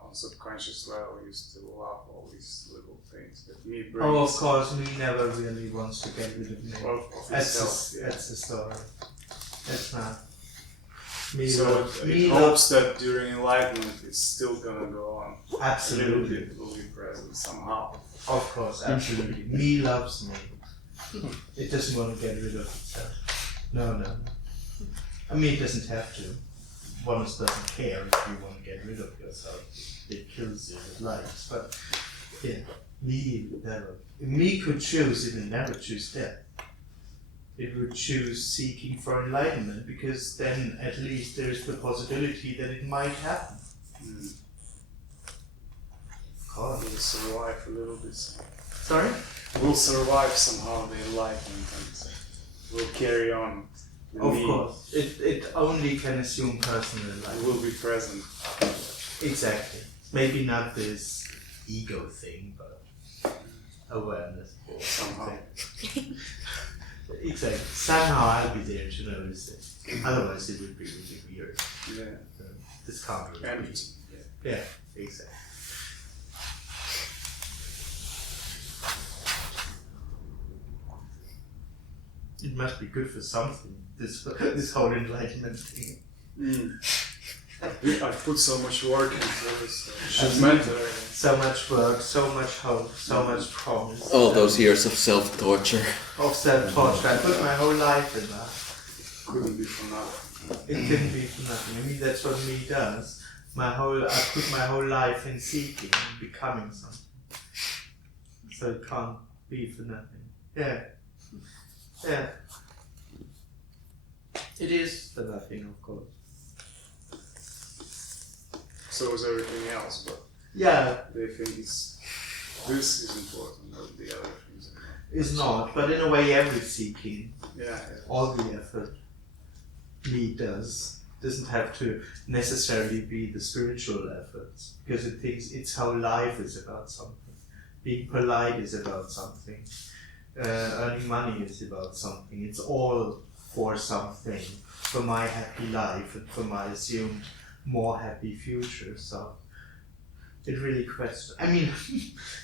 on subconscious level, you still love all these little things that me brings. Oh, of course, me never really wants to get rid of me. Of That's itself. that's the story. That's not. Me So love, it me hopes that during enlightenment it's still gonna go on. absolutely. A little bit will be present somehow. Of course, absolutely. Me loves me. It doesn't want to get rid of itself. No. I mean, it doesn't have to. One just doesn't care if you want to get rid of yourself. It kills you, it likes. But yeah, me never. If me could choose, it would never choose death. It would choose seeking for enlightenment, because then at least there is the possibility that it might happen. Of course. We'll survive a little bit. Sorry? We'll survive somehow the enlightenment and we'll carry on. The Of me course. It only can assume personal enlightenment. will be present. Exactly. Maybe not this ego thing, but awareness. Somehow. Exactly. Somehow I'll be there to notice it. Otherwise it would be really weird. Yeah. This can't really And be. Yeah, exactly. It must be good for something, this whole enlightenment thing. I put so much work into this. Should matter. So much work, so much hope, so much promise. All those years of self-torture. Of self-torture. I put my whole life in that. Couldn't be for nothing. It couldn't be for nothing. I mean, that's what me does. I put my whole life in seeking and becoming something. So it can't be for nothing. Yeah. Yeah. It is for nothing, of course. So is everything else, but Yeah, they think this is important, but the other things are not. it's not. But in a way, every seeking, Yeah. all the effort me doesn't have to necessarily be the spiritual efforts, because it thinks its whole life is about something. Being polite is about something. Earning money is about something. It's all for something, for my happy life and for my assumed more happy future. So It really questions. I mean,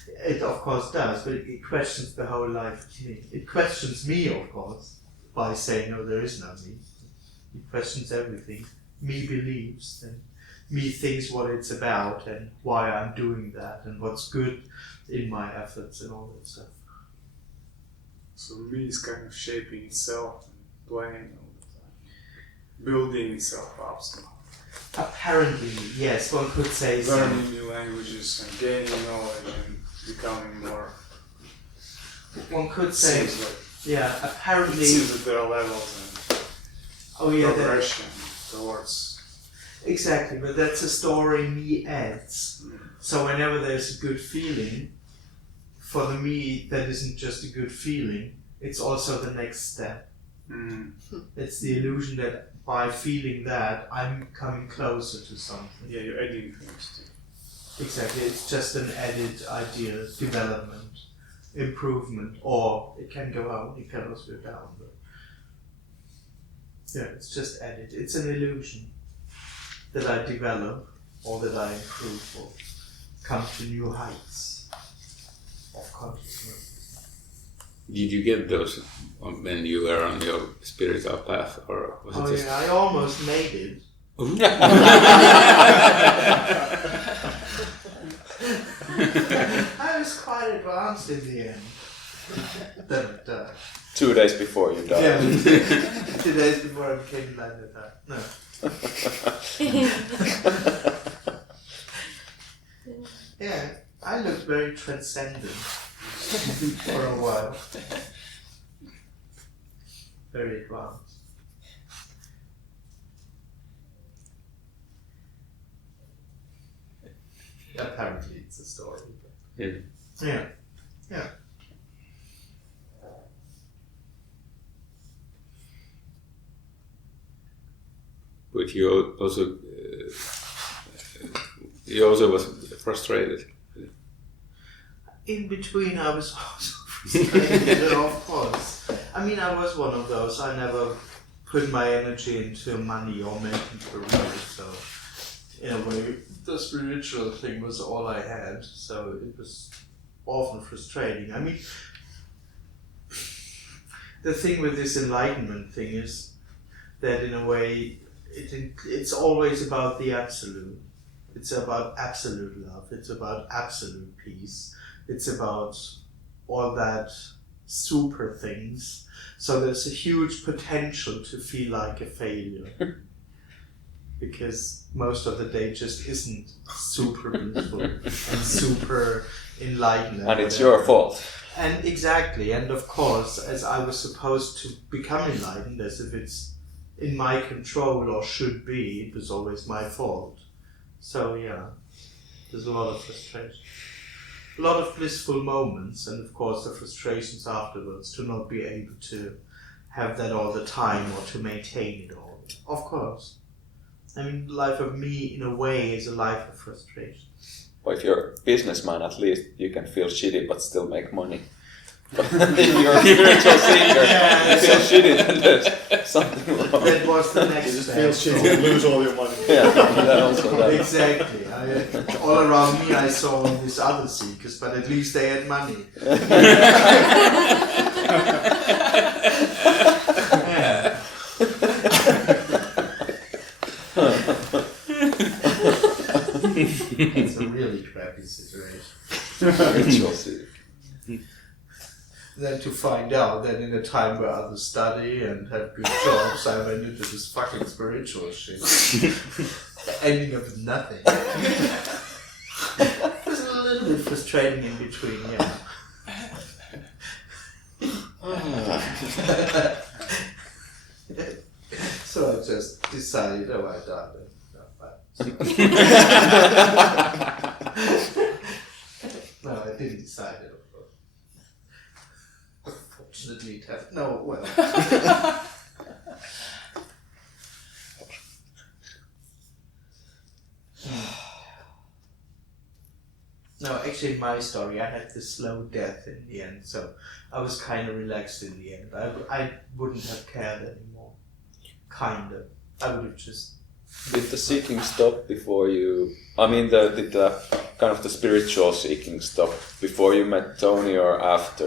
it of course does, but it questions the whole life of me. It questions me, of course, by saying, "No, there is no me." It questions everything. Me believes, and me thinks what it's about, and why I'm doing that, and what's good in my efforts, and all that stuff. So me is kind of shaping itself and playing all the time, building itself up somehow. Apparently, yes, one could say so. Learning new languages and gaining knowledge and becoming more. One could say, Seems like yeah, it apparently. seems that there are levels and Oh yeah, progression towards. exactly. But that's a story me adds. So whenever there's a good feeling, for the me that isn't just a good feeling, it's also the next step. Mm. It's the illusion that by feeling that, I'm coming closer to something. Yeah, you're adding things to. Exactly, it's just an added idea, development, improvement, or it can go up, it can also go down. But yeah, it's just added. It's an illusion that I develop or that I improve or come to new heights of consciousness. Did you get those when you were on your spiritual path, or was it Oh just? yeah, I almost made it. I was quite advanced in the end. Then, 2 days before you died. yeah, 2 days before I became enlightened. No. Yeah, I looked very transcendent for a while. Very advanced. Apparently it's a story. Yeah. Yeah. Yeah. But you also was frustrated. In between I was also frustrated, of course. I mean, I was one of those. I never put my energy into money or making career, so in a way the spiritual thing was all I had, so it was often frustrating. I mean, the thing with this enlightenment thing is that in a way it's always about the absolute. It's about absolute love. It's about absolute peace. It's about all that super things. So there's a huge potential to feel like a failure. Because most of the day just isn't super blissful and super enlightened. And it's your fault. And exactly, and of course, as I was supposed to become enlightened, as if it's in my control or should be, it was always my fault. So yeah, there's a lot of frustration. A lot of blissful moments, and of course the frustrations afterwards to not be able to have that all the time or to maintain it all. Of course. I mean, the life of me, in a way, is a life of frustration. But if you're a businessman, at least you can feel shitty but still make money. But if you're a spiritual seeker, you feel shitty, then there's something wrong. That was the next You just step. feel shit and lose all your money. Yeah, that also that. Exactly. All around me I saw all these other seekers, but at least they had money. Yeah. It's a really crappy situation. Spiritual seeker. Then to find out that in a time where others study and have good jobs, I went into this fucking spiritual shit. Ending up with nothing. It was a little bit frustrating in between, yeah. So I just decided, oh, I died. No, I didn't decide it, of course. Fortunately, it happened. No, well. No, actually, in my story, I had this slow death in the end, so I was kind of relaxed in the end. I wouldn't have cared anymore. Kind of. I would have just. Did the seeking stop before you? I mean, did the kind of the spiritual seeking stop before you met Tony or after?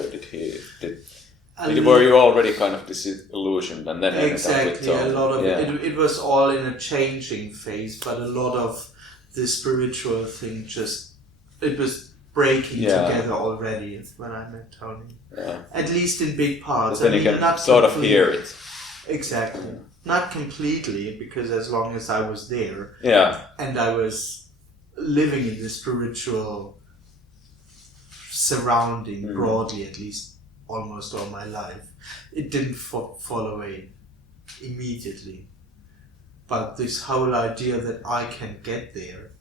Were you already kind of disillusioned and then ended up with Exactly, Tony? a lot of it was all in a changing phase, but a lot of the spiritual thing it was breaking together already when I met Tony. Yeah. At least in big parts. But then you can sort of hear it. Exactly. Yeah. Not completely, because as long as I was there and I was living in the spiritual surrounding broadly, at least almost all my life, it didn't fall away immediately. But this whole idea that I can get there,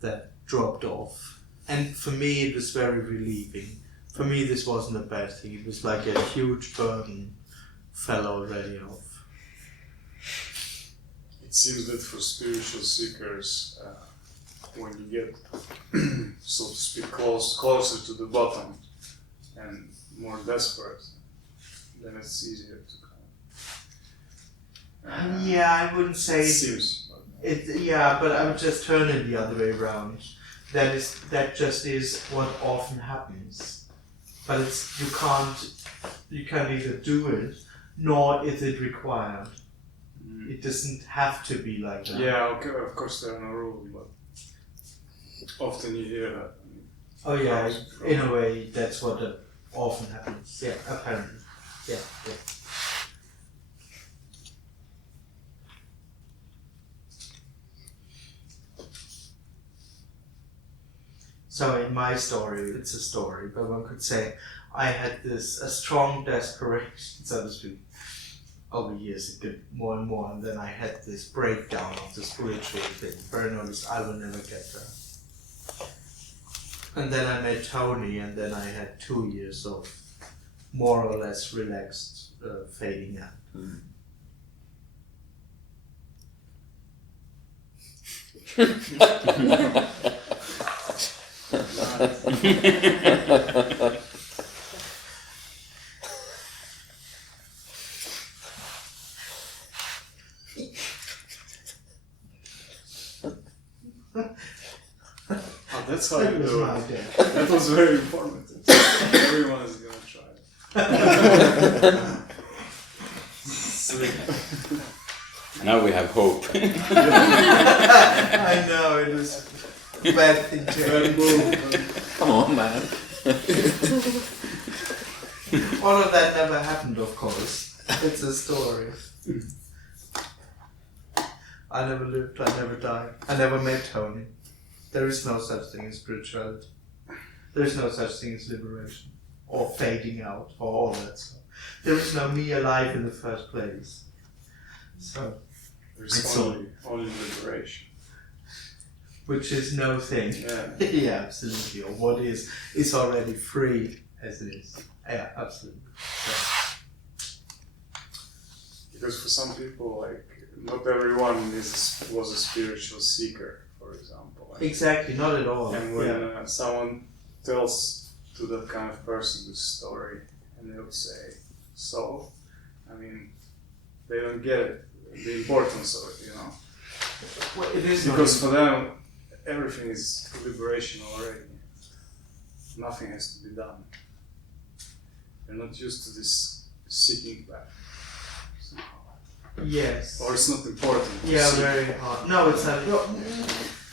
that dropped off. And for me it was very relieving. For me this wasn't a bad thing. It was like a huge burden fell already off. It seems that for spiritual seekers, when you get, so to speak, closer to the bottom and more desperate, then it's easier to kind of... I wouldn't say... It seems. But I would just turn it the other way around. That just is what often happens. But you can't either do it, nor is it required. It doesn't have to be like that. Yeah, okay, of course there are no rules, but often you hear that. Oh yeah, in a way that's what often happens. Yeah, apparently. Yeah. So in my story, it's a story, but one could say I had a strong desperation, so to speak. Over years it did more and more, and then I had this breakdown of the spiritual thing, where I noticed I will never get there. And then I met Tony, and then I had 2 years of more or less relaxed fading out. Oh, that's how you do it. That was very informative. Everyone is gonna try it. Sweet. Now we have hope. I know, it was a bad thing to move. Come on, man. All of that never happened, of course. It's a story. I never lived, I never died. I never met Tony. There is no such thing as spirituality. There is no such thing as liberation. Or fading out, or all that stuff. There is no me alive in the first place. So, There's only liberation. which is no thing. Yeah. Yeah, absolutely. Or what is already free as it is. Yeah, absolutely. So. Because for some people, like, not everyone was a spiritual seeker, for example. Like, Exactly, not at all. and when someone tells to that kind of person the story, and they would say, so, I mean, they don't get it, the importance of it, you know. Well, it is Because for them, everything is liberation already. Nothing has to be done. They're not used to this seeking back. Yes. Or it's not important. to Yeah, seek. very hard. No, it's not. Well,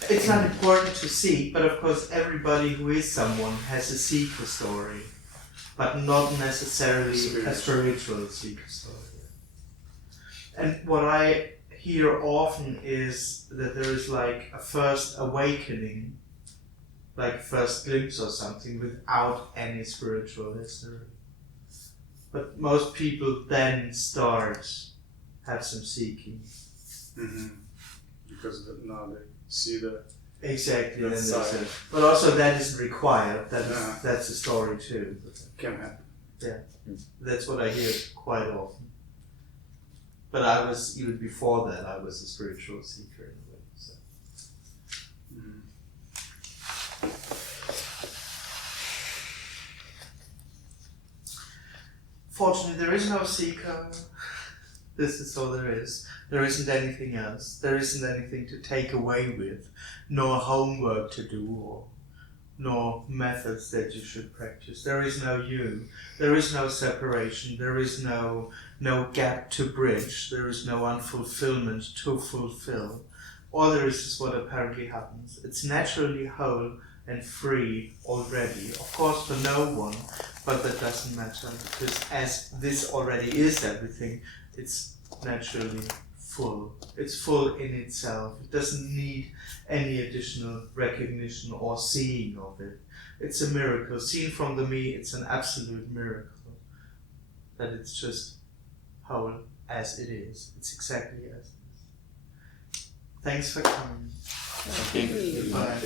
it's not important to seek, but of course, everybody who is someone has a seeker story, but not necessarily a spiritual seeker story. And what I hear often is that there is like a first awakening, like a first glimpse or something, without any spiritual history. But most people then have some seeking. Mm-hmm. Because now they see the... Exactly, That then side. there's but also that isn't required. Yeah. That's a story too. Can happen. That's what I hear quite often. But I was, even before that, I was a spiritual seeker in a way. So. Mm-hmm. Fortunately, there is no seeker. This is all there is. There isn't anything else. There isn't anything to take away with, nor homework to do, or nor methods that you should practice. There is no you. There is no separation. There is no gap to bridge. There is no unfulfillment to fulfill. All there is what apparently happens. It's naturally whole and free already. Of course for no one, but that doesn't matter, because as this already is everything, it's naturally full. It's full in itself. It doesn't need any additional recognition or seeing of it. It's a miracle. Seen from the me, it's an absolute miracle. That it's just whole as it is. It's exactly as it is. Thanks for coming. Thank you. Bye.